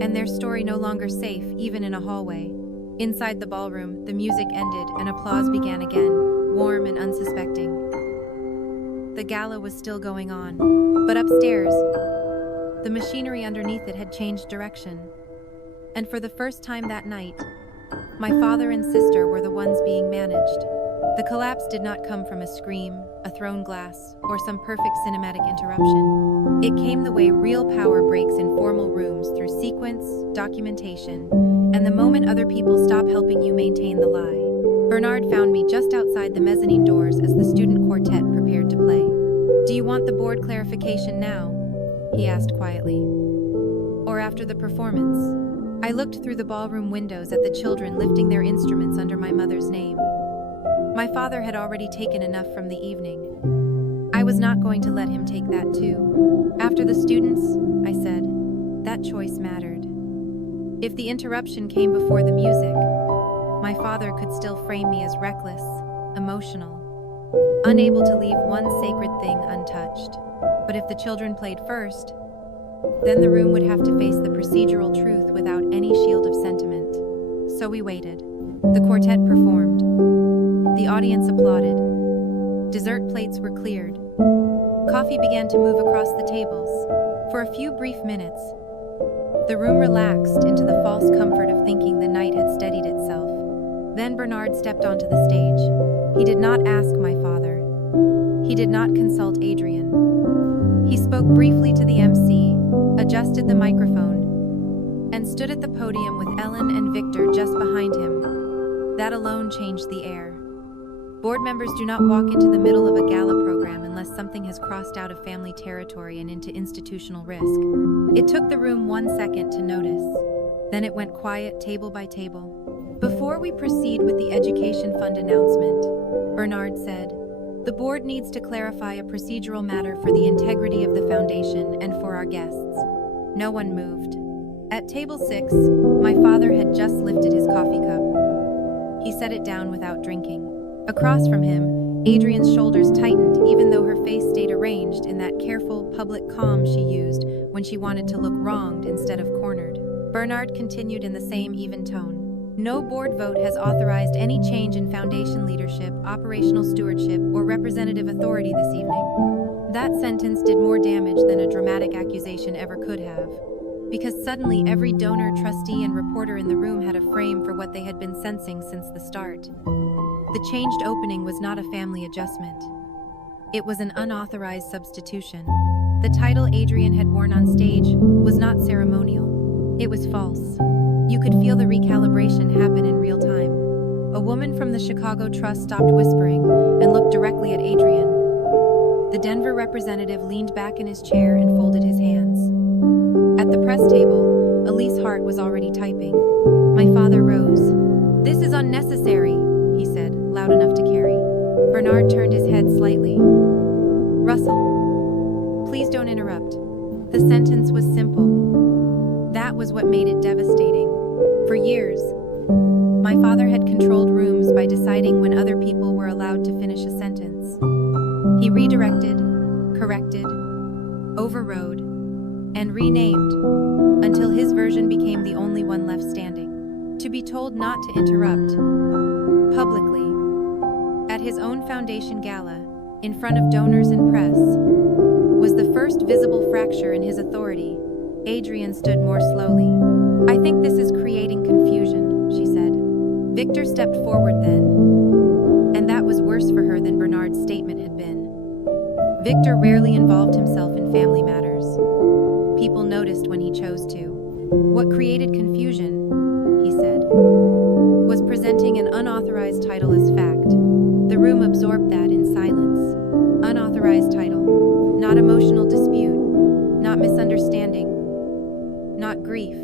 and their story no longer safe even in a hallway. Inside the ballroom, the music ended and applause began again, warm and unsuspecting. The gala was still going on, but upstairs, the machinery underneath it had changed direction. And for the first time that night, my father and sister were the ones being managed. The collapse did not come from a scream, a thrown glass, or some perfect cinematic interruption. It came the way real power breaks in formal rooms through sequence, documentation, and the moment other people stop helping you maintain the lie. Bernard found me just outside the mezzanine doors as the student quartet prepared to play. Do you want the board clarification now? He asked quietly. Or after the performance? I looked through the ballroom windows at the children lifting their instruments under my mother's name. My father had already taken enough from the evening. I was not going to let him take that too. After the students, I said, that choice mattered. If the interruption came before the music, my father could still frame me as reckless, emotional, unable to leave one sacred thing untouched. But if the children played first, then the room would have to face the procedural truth without any shield of sentiment. So we waited. The quartet performed. The audience applauded. Dessert plates were cleared. Coffee began to move across the tables. For a few brief minutes, the room relaxed into the false comfort of thinking the night had steadied itself. Then Bernard stepped onto the stage. He did not ask my father. He did not consult Adrian. He spoke briefly to the MC, adjusted the microphone, and stood at the podium with Ellen and Victor just behind him. That alone changed the air. Board members do not walk into the middle of a gala program unless something has crossed out of family territory and into institutional risk. It took the room 1 second to notice. Then it went quiet table by table. Before we proceed with the education fund announcement, Bernard said, the board needs to clarify a procedural matter for the integrity of the foundation and for our guests. No one moved. At table 6, my father had just lifted his coffee cup. He set it down without drinking. Across from him, Adrian's shoulders tightened even though her face stayed arranged in that careful, public calm she used when she wanted to look wronged instead of cornered. Bernard continued in the same even tone. No board vote has authorized any change in foundation leadership, operational stewardship, or representative authority this evening. That sentence did more damage than a dramatic accusation ever could have, because suddenly every donor, trustee, and reporter in the room had a frame for what they had been sensing since the start. The changed opening was not a family adjustment. It was an unauthorized substitution. The title Adrian had worn on stage was not ceremonial. It was false. You could feel the recalibration happen in real time. A woman from the Chicago Trust stopped whispering and looked directly at Adrian. The Denver representative leaned back in his chair and folded his hands. At the press table, Elise Hart was already typing. My father rose. This is unnecessary, he said, loud enough to carry. Bernard turned his head slightly. Russell, please don't interrupt. The sentence was simple. That was what made it devastating. For years, my father had controlled rooms by deciding when other people were allowed to finish a sentence. He redirected, corrected, overrode, and renamed until his version became the only one left standing. To be told not to interrupt, publicly, at his own foundation gala, in front of donors and press, was the first visible fracture in his authority. Adrian stood more slowly. I think this is creating confusion, she said. Victor stepped forward then, and that was worse for her than Bernard's statement had been. Victor rarely involved himself in family matters. People noticed when he chose to. What created confusion, he said, was presenting an unauthorized title as fact. The room absorbed that in silence. Unauthorized title. Not emotional dispute. Not misunderstanding. Not grief.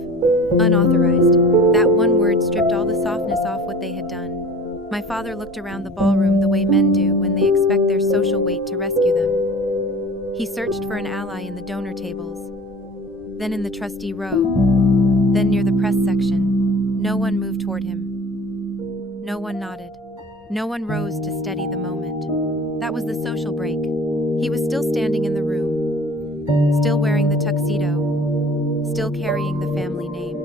Unauthorized. That one word stripped all the softness off what they had done. My father looked around the ballroom the way men do when they expect their social weight to rescue them. He searched for an ally in the donor tables, then in the trustee row, then near the press section. No one moved toward him. No one nodded. No one rose to steady the moment. That was the social break. He was still standing in the room, still wearing the tuxedo, still carrying the family name.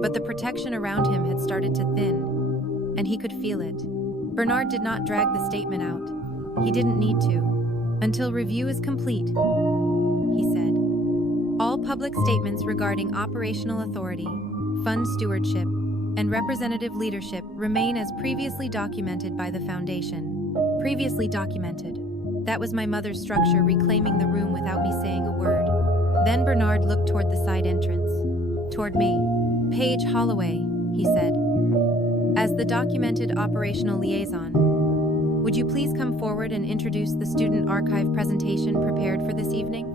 But the protection around him had started to thin, and he could feel it. Bernard did not drag the statement out. He didn't need to. Until review is complete, he said. All public statements regarding operational authority, fund stewardship, and representative leadership remain as previously documented by the Foundation. Previously documented. That was my mother's structure reclaiming the room without me saying a word. Then Bernard looked toward the side entrance. Toward me. Paige Holloway, he said. As the documented operational liaison, would you please come forward and introduce the student archive presentation prepared for this evening?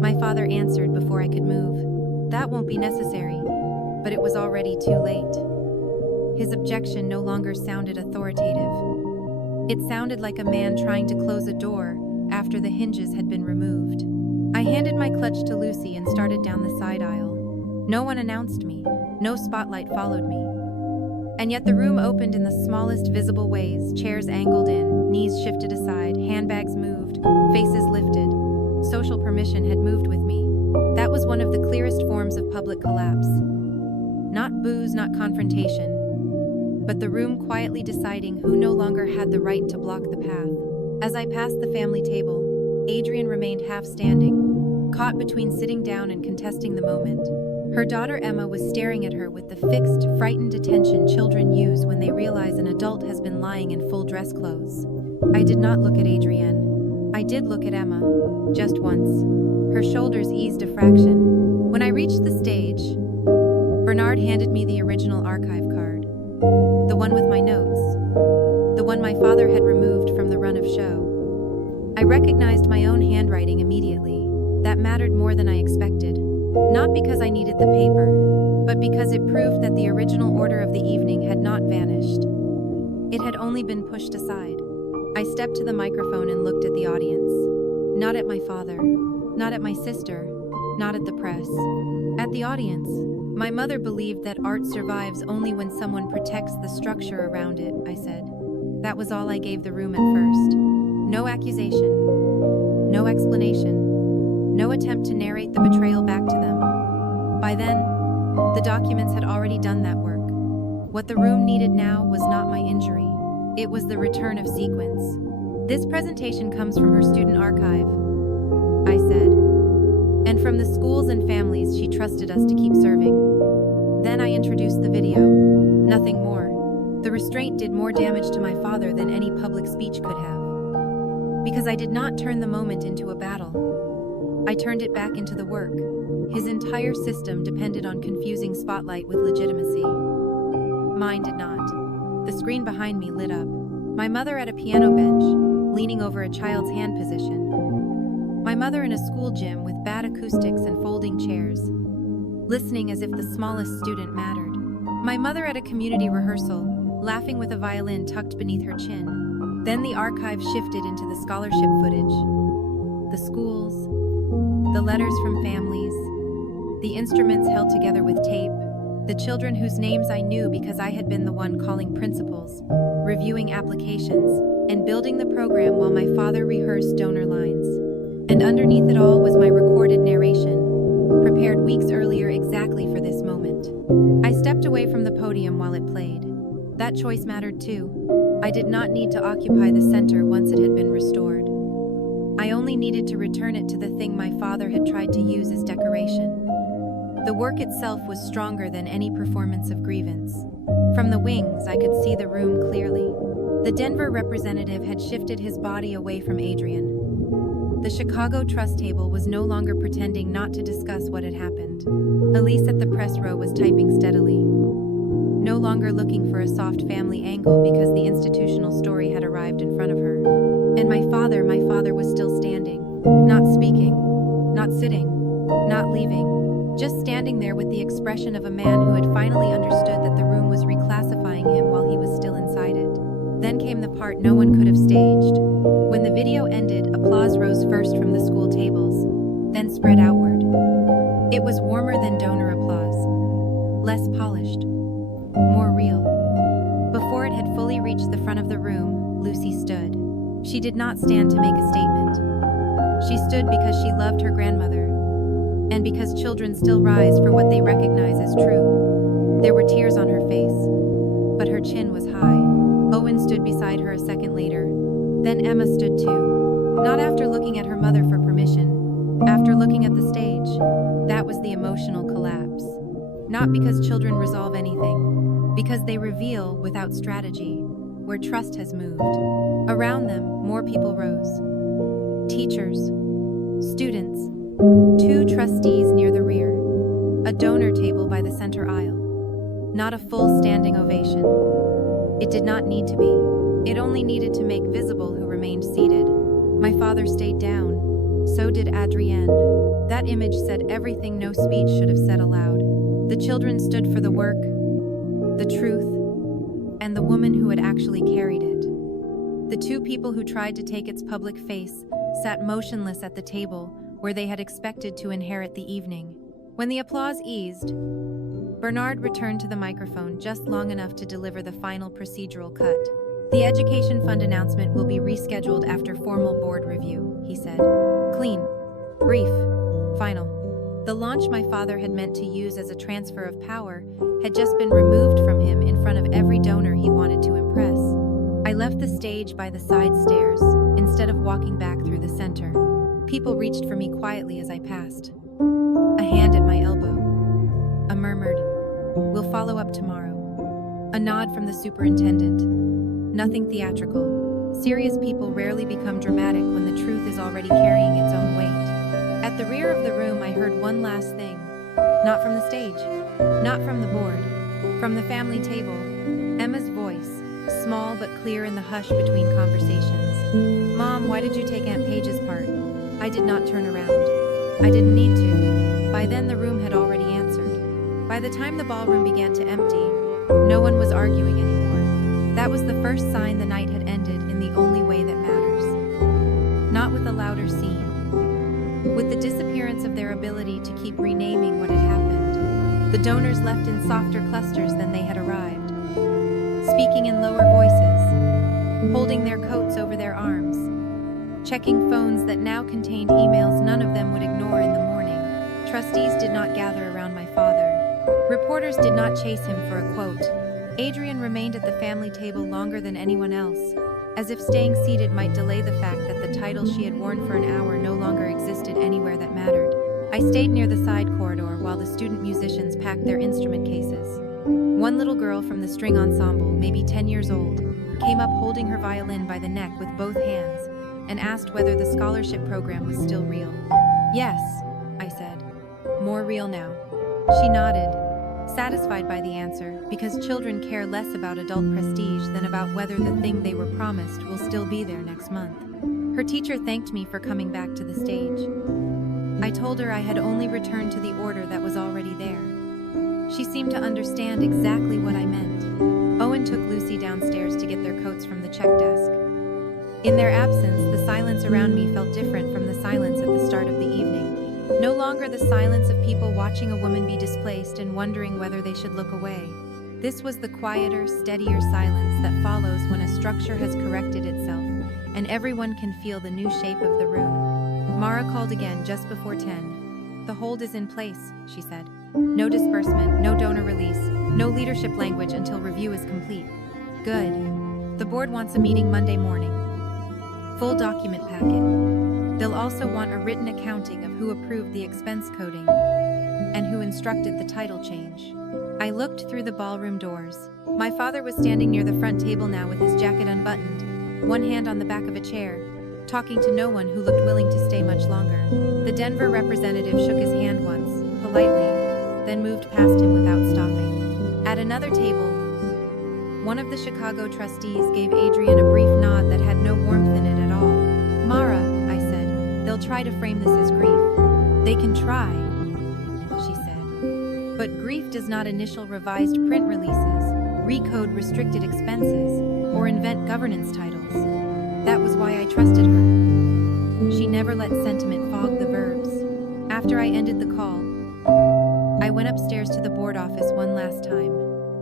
My father answered before I could move. That won't be necessary. But it was already too late. His objection no longer sounded authoritative. It sounded like a man trying to close a door after the hinges had been removed. I handed my clutch to Lucy and started down the side aisle. No one announced me. No spotlight followed me. And yet the room opened in the smallest visible ways, chairs angled in, knees shifted aside, handbags moved, faces lifted. Social permission had moved with me. That was one of the clearest forms of public collapse. Not booze, not confrontation, but the room quietly deciding who no longer had the right to block the path. As I passed the family table, Adrian remained half standing, caught between sitting down and contesting the moment. Her daughter Emma was staring at her with the fixed, frightened attention children use when they realize an adult has been lying in full dress clothes. I did not look at Adrienne. I did look at Emma, just once. Her shoulders eased a fraction. When I reached the stage, Bernard handed me the original archive card. The one with my notes. The one my father had removed from the run of show. I recognized my own handwriting immediately. That mattered more than I expected. Not because I needed the paper, but because it proved that the original order of the evening had not vanished. It had only been pushed aside. I stepped to the microphone and looked at the audience. Not at my father, not at my sister, not at the press. At the audience. My mother believed that art survives only when someone protects the structure around it, I said. That was all I gave the room at first. No accusation, no explanation, no attempt to narrate the betrayal back to them. By then, the documents had already done that work. What the room needed now was not my injury. It was the return of sequence. This presentation comes from her student archive, I said, and from the schools and families she trusted us to keep serving. Then I introduced the video. Nothing more. The restraint did more damage to my father than any public speech could have. Because I did not turn the moment into a battle. I turned it back into the work. His entire system depended on confusing spotlight with legitimacy. Mine did not. The screen behind me lit up. My mother at a piano bench, leaning over a child's hand position. My mother in a school gym with bad acoustics and folding chairs, listening as if the smallest student mattered. My mother at a community rehearsal, laughing with a violin tucked beneath her chin. Then the archive shifted into the scholarship footage. The schools, the letters from families, the instruments held together with tape, the children whose names I knew because I had been the one calling principals, reviewing applications, and building the program while my father rehearsed donor lines. And underneath it all was my recorded narration, prepared weeks earlier exactly for this moment. I stepped away from the podium while it played. That choice mattered too. I did not need to occupy the center once it had been restored. I only needed to return it to the thing my father had tried to use as decoration. The work itself was stronger than any performance of grievance. From the wings, I could see the room clearly. The Denver representative had shifted his body away from Adrian. The Chicago trust table was no longer pretending not to discuss what had happened. Elise at the press row was typing steadily, no longer looking for a soft family angle because the institutional story had arrived in front of her. And my father was still standing, not speaking, not sitting, not leaving. Just standing there with the expression of a man who had finally understood that the room was reclassifying him while he was still inside it. Then came the part no one could have staged. When the video ended, applause rose first from the school tables, then spread outward. It was warmer than donor applause, less polished, more real. Before it had fully reached the front of the room, Lucy stood. She did not stand to make a statement. She stood because she loved her grandmother, and because children still rise for what they recognize as true. There were tears on her face, but her chin was high. Owen stood beside her a second later. Then Emma stood too, not after looking at her mother for permission, after looking at the stage. That was the emotional collapse. Not because children resolve anything, because they reveal, without strategy, where trust has moved. Around them, more people rose. Teachers, students, 2 trustees near the rear, a donor table by the center aisle. Not a full standing ovation. It did not need to be. It only needed to make visible who remained seated. My father stayed down. So did Adrienne. That image said everything no speech should have said aloud. The children stood for the work, the truth, and the woman who had actually carried it. The 2 people who tried to take its public face sat motionless at the table where they had expected to inherit the evening. When the applause eased, Bernard returned to the microphone just long enough to deliver the final procedural cut. The Education Fund announcement will be rescheduled after formal board review, he said. Clean, brief, final. The launch my father had meant to use as a transfer of power had just been removed from him in front of every donor he wanted to impress. I left the stage by the side stairs, instead of walking back through the center. People reached for me quietly as I passed. A hand at my elbow. A murmured, "We'll follow up tomorrow." A nod from the superintendent. Nothing theatrical, Serious people rarely become dramatic when the truth is already carrying its own weight. At the rear of the room, I heard one last thing. Not from the stage, not from the board, from the family table. Emma's voice, small but clear in the hush between conversations. "Mom, why did you take Aunt Paige's part?" I did not turn around. I didn't need to. By then the room had already answered. By the time the ballroom began to empty, no one was arguing anymore. That was the first sign the night had ended in the only way that matters. Not with a louder scene. With the disappearance of their ability to keep renaming what had happened. The donors left in softer clusters than they had arrived. Speaking in lower voices. Holding their coats over their arms. Checking phones that now contained emails none of them would ignore in the morning. Trustees did not gather around my father. Reporters did not chase him for a quote. Adrian remained at the family table longer than anyone else, as if staying seated might delay the fact that the title she had worn for an hour no longer existed anywhere that mattered. I stayed near the side corridor while the student musicians packed their instrument cases. One little girl from the string ensemble, maybe 10 years old, came up holding her violin by the neck with both hands and asked whether the scholarship program was still real. "Yes," I said. "More real now." She nodded, satisfied by the answer, because children care less about adult prestige than about whether the thing they were promised will still be there next month. Her teacher thanked me for coming back to the stage. I told her I had only returned to the order that was already there. She seemed to understand exactly what I meant. Owen took Lucy downstairs to get their coats from the check desk. In their absence, the silence around me felt different from the silence at the start of the evening. No longer the silence of people watching a woman be displaced and wondering whether they should look away. This was the quieter, steadier silence that follows when a structure has corrected itself and everyone can feel the new shape of the room. Mara called again just before 10. "The hold is in place," she said. "No disbursement, no donor release, no leadership language until review is complete." "Good. The board wants a meeting Monday morning. Full document packet. They'll also want a written accounting of who approved the expense coding and who instructed the title change." I looked through the ballroom doors. My father was standing near the front table now with his jacket unbuttoned, one hand on the back of a chair, talking to no one who looked willing to stay much longer. The Denver representative shook his hand once, politely, then moved past him without stopping. At another table, one of the Chicago trustees gave Adrian a brief nod that had no warmth in it at all. "Mara," I said, "they'll try to frame this as grief." "They can try," she said. "But grief does not initial revised print releases, recode restricted expenses, or invent governance titles. That was why I trusted her. She never let sentiment fog the verbs." After I ended the call, I went upstairs to the board office one last time.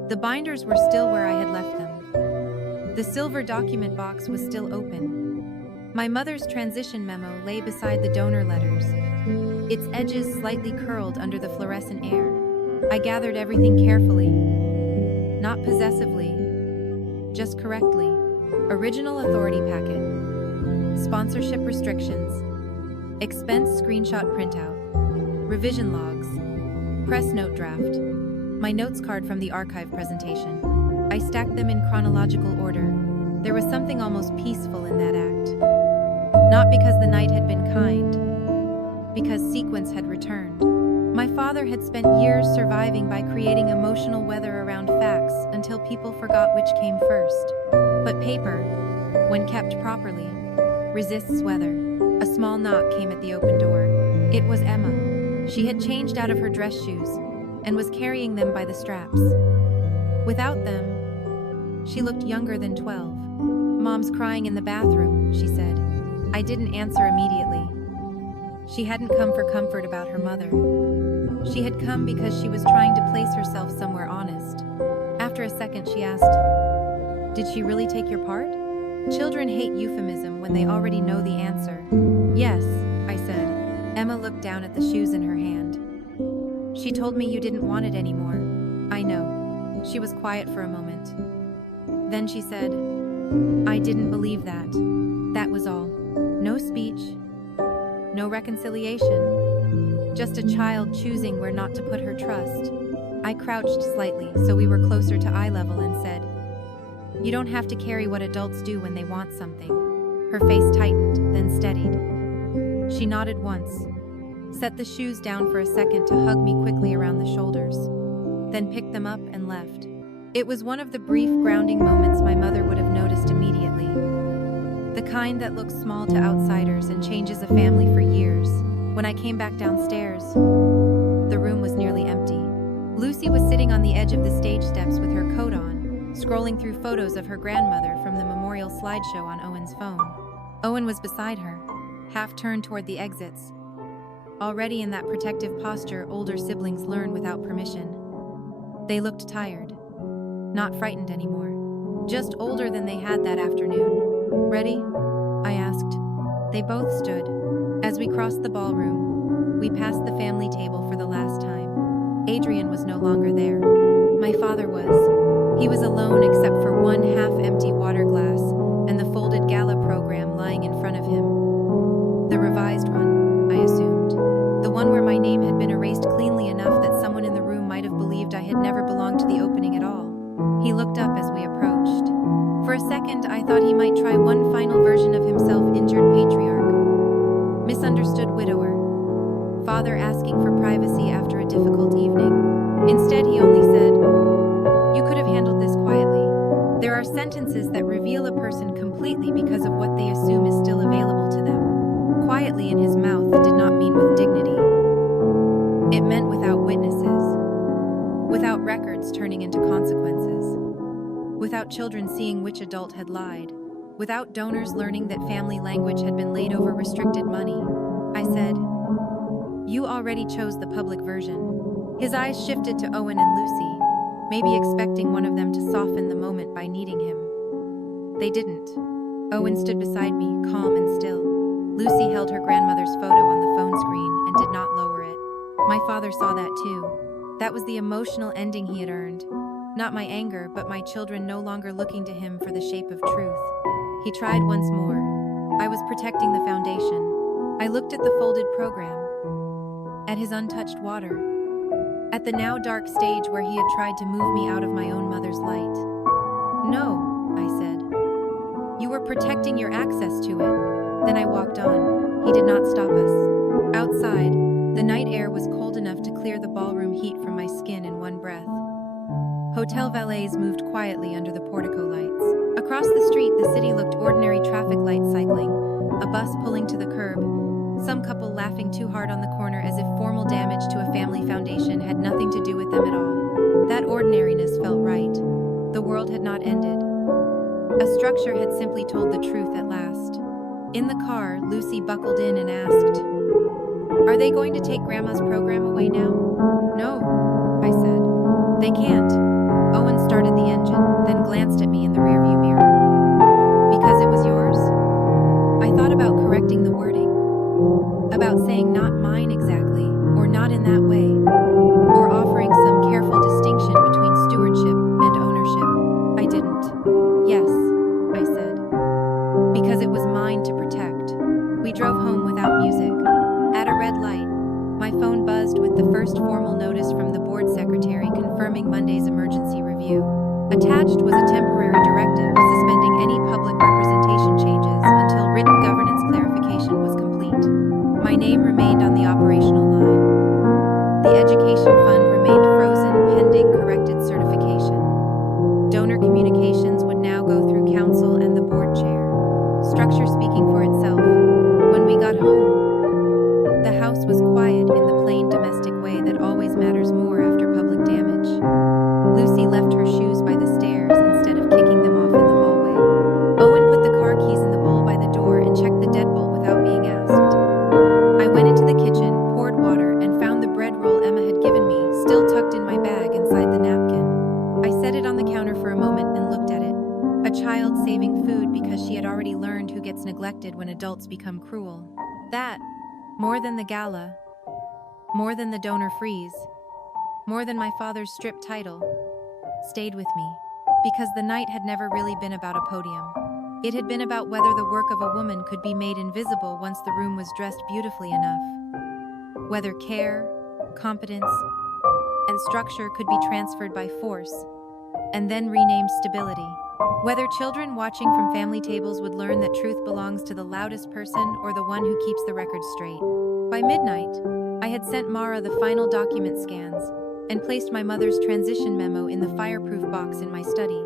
The binders were still where I had left them. The silver document box was still open. My mother's transition memo lay beside the donor letters, its edges slightly curled under the fluorescent air. I gathered everything carefully, not possessively, just correctly. Original authority packet, sponsorship restrictions, expense screenshot printout, revision logs, press note draft, my notes card from the archive presentation. I stacked them in chronological order. There was something almost peaceful in that act. Not because the night had been kind, because sequence had returned. My father had spent years surviving by creating emotional weather around facts until people forgot which came first. But paper, when kept properly, resists weather. A small knock came at the open door. It was Emma. She had changed out of her dress shoes and was carrying them by the straps. Without them, she looked younger than 12. "Mom's crying in the bathroom," she said. I didn't answer immediately. She hadn't come for comfort about her mother. She had come because she was trying to place herself somewhere honest. After a second, she asked, "Did she really take your part?" Children hate euphemism when they already know the answer. "Yes," I said. Emma looked down at the shoes in her hand. "She told me you didn't want it anymore." "I know." She was quiet for a moment. Then she said, "I didn't believe that. That was all. No speech, no reconciliation. Just a child choosing where not to put her trust." I crouched slightly so we were closer to eye level and said, You don't have to carry what adults do when they want something. Her face tightened, then steadied. She nodded once, set the shoes down for a second to hug me quickly around the shoulders, then picked them up and left. It was one of the brief grounding moments my mother would have noticed immediately. The kind that looks small to outsiders and changes a family for years. When I came back downstairs, the room was nearly empty. Lucy was sitting on the edge of the stage steps with her coat on, scrolling through photos of her grandmother from the memorial slideshow on Owen's phone. Owen was beside her, half turned toward the exits. Already in that protective posture older siblings learn without permission. They looked tired, not frightened anymore, just older than they had that afternoon. "Ready?" I asked. They both stood. As we crossed the ballroom, we passed the family table for the last time. Adrian was no longer there. My father was. He was alone except for one half-empty water glass and the folded Gala program lying in front of him. The revised one, I assumed. The one where my name had been erased cleanly enough that someone in the room might have believed I had never belonged to the opening at all. He looked up as we approached. For a second, I thought he might try one final version of himself, injured patriarch, misunderstood widower, father asking for privacy after a difficult evening. Instead, he only said, "You could have handled this quietly." There are sentences that reveal a person completely because of what they assume is still available to them. Quietly in his mouth did not mean with dignity. It meant without witnesses, without records turning into consequences, without children seeing which adult had lied, without donors learning that family language had been laid over restricted money. I said, "You already chose the public version." His eyes shifted to Owen and Lucy, maybe expecting one of them to soften the moment by needing him. They didn't. Owen stood beside me, calm and still. Lucy held her grandmother's photo on the phone screen and did not lower it. My father saw that too. That was the emotional ending he had earned. Not my anger, but my children no longer looking to him for the shape of truth. He tried once more. I was protecting the foundation. I looked at the folded program, at his untouched water, at the now dark stage where he had tried to move me out of my own mother's light. "No," I said. "You were protecting your access to it." Then I walked on. He did not stop us. Outside, the night air was cold enough to clear the ballroom heat from my skin in one breath. Hotel valets moved quietly under the portico lights. Across the street, the city looked ordinary traffic lights cycling, a bus pulling to the curb, some couple laughing too hard on the corner as if formal damage to a family foundation had nothing to do with them at all. That ordinariness felt right. The world had not ended. A structure had simply told the truth at last. In the car, Lucy buckled in and asked, "Are they going to take Grandma's program away now?" "No," I said. "They can't." Owen started the engine, then glanced at me in the rearview mirror. "Because it was yours?" I thought about correcting the wording, about saying not mine exactly, or not in that way, or offering some careful distinction between stewardship and ownership. I didn't. "Yes," I said, "because it was mine to protect." We drove home without music. At a red light, my phone buzzed with the first formal notice from the board secretary confirming Monday's emergency review. Attached was a temporary directive suspending any public representation changes until written governance clarification was complete. My name remained on the operational line. The education fund remained frozen pending corrected certification. Donor communications would now go through council and the board chair. Structure speaking for itself. When we got home, the house was quiet in the plain domestic way that always matters more after public damage. Lucy left her shoes by the stairs instead of kicking them off in the hallway. Owen put the car keys in the bowl by the door and checked the deadbolt without being asked. I went into the kitchen, poured water, and found the bread roll Emma had given me, still tucked in my bag inside the napkin. I set it on the counter for a moment and looked at it. A child saving food because she had already learned who gets neglected when adults become cruel. That, more than the gala, more than the donor freeze, more than my father's stripped title, stayed with me, because the night had never really been about a podium. It had been about whether the work of a woman could be made invisible once the room was dressed beautifully enough. Whether care, competence, and structure could be transferred by force, and then renamed stability. Whether children watching from family tables would learn that truth belongs to the loudest person or the one who keeps the record straight. By midnight, I had sent Mara the final document scans and placed my mother's transition memo in the fireproof box in my study.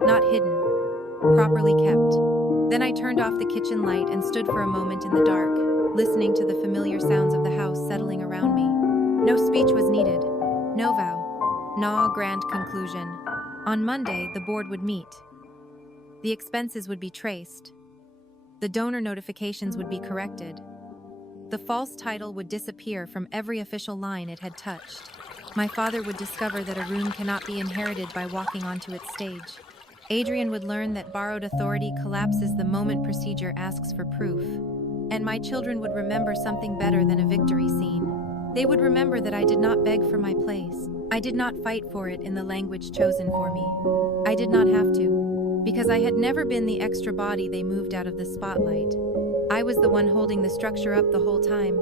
Not hidden, properly kept. Then I turned off the kitchen light and stood for a moment in the dark, listening to the familiar sounds of the house settling around me. No speech was needed. No vow. No grand conclusion. On Monday, the board would meet. The expenses would be traced. The donor notifications would be corrected. The false title would disappear from every official line it had touched. My father would discover that a room cannot be inherited by walking onto its stage. Adrian would learn that borrowed authority collapses the moment procedure asks for proof. And my children would remember something better than a victory scene. They would remember that I did not beg for my place. I did not fight for it in the language chosen for me. I did not have to, because I had never been the extra body they moved out of the spotlight. I was the one holding the structure up the whole time.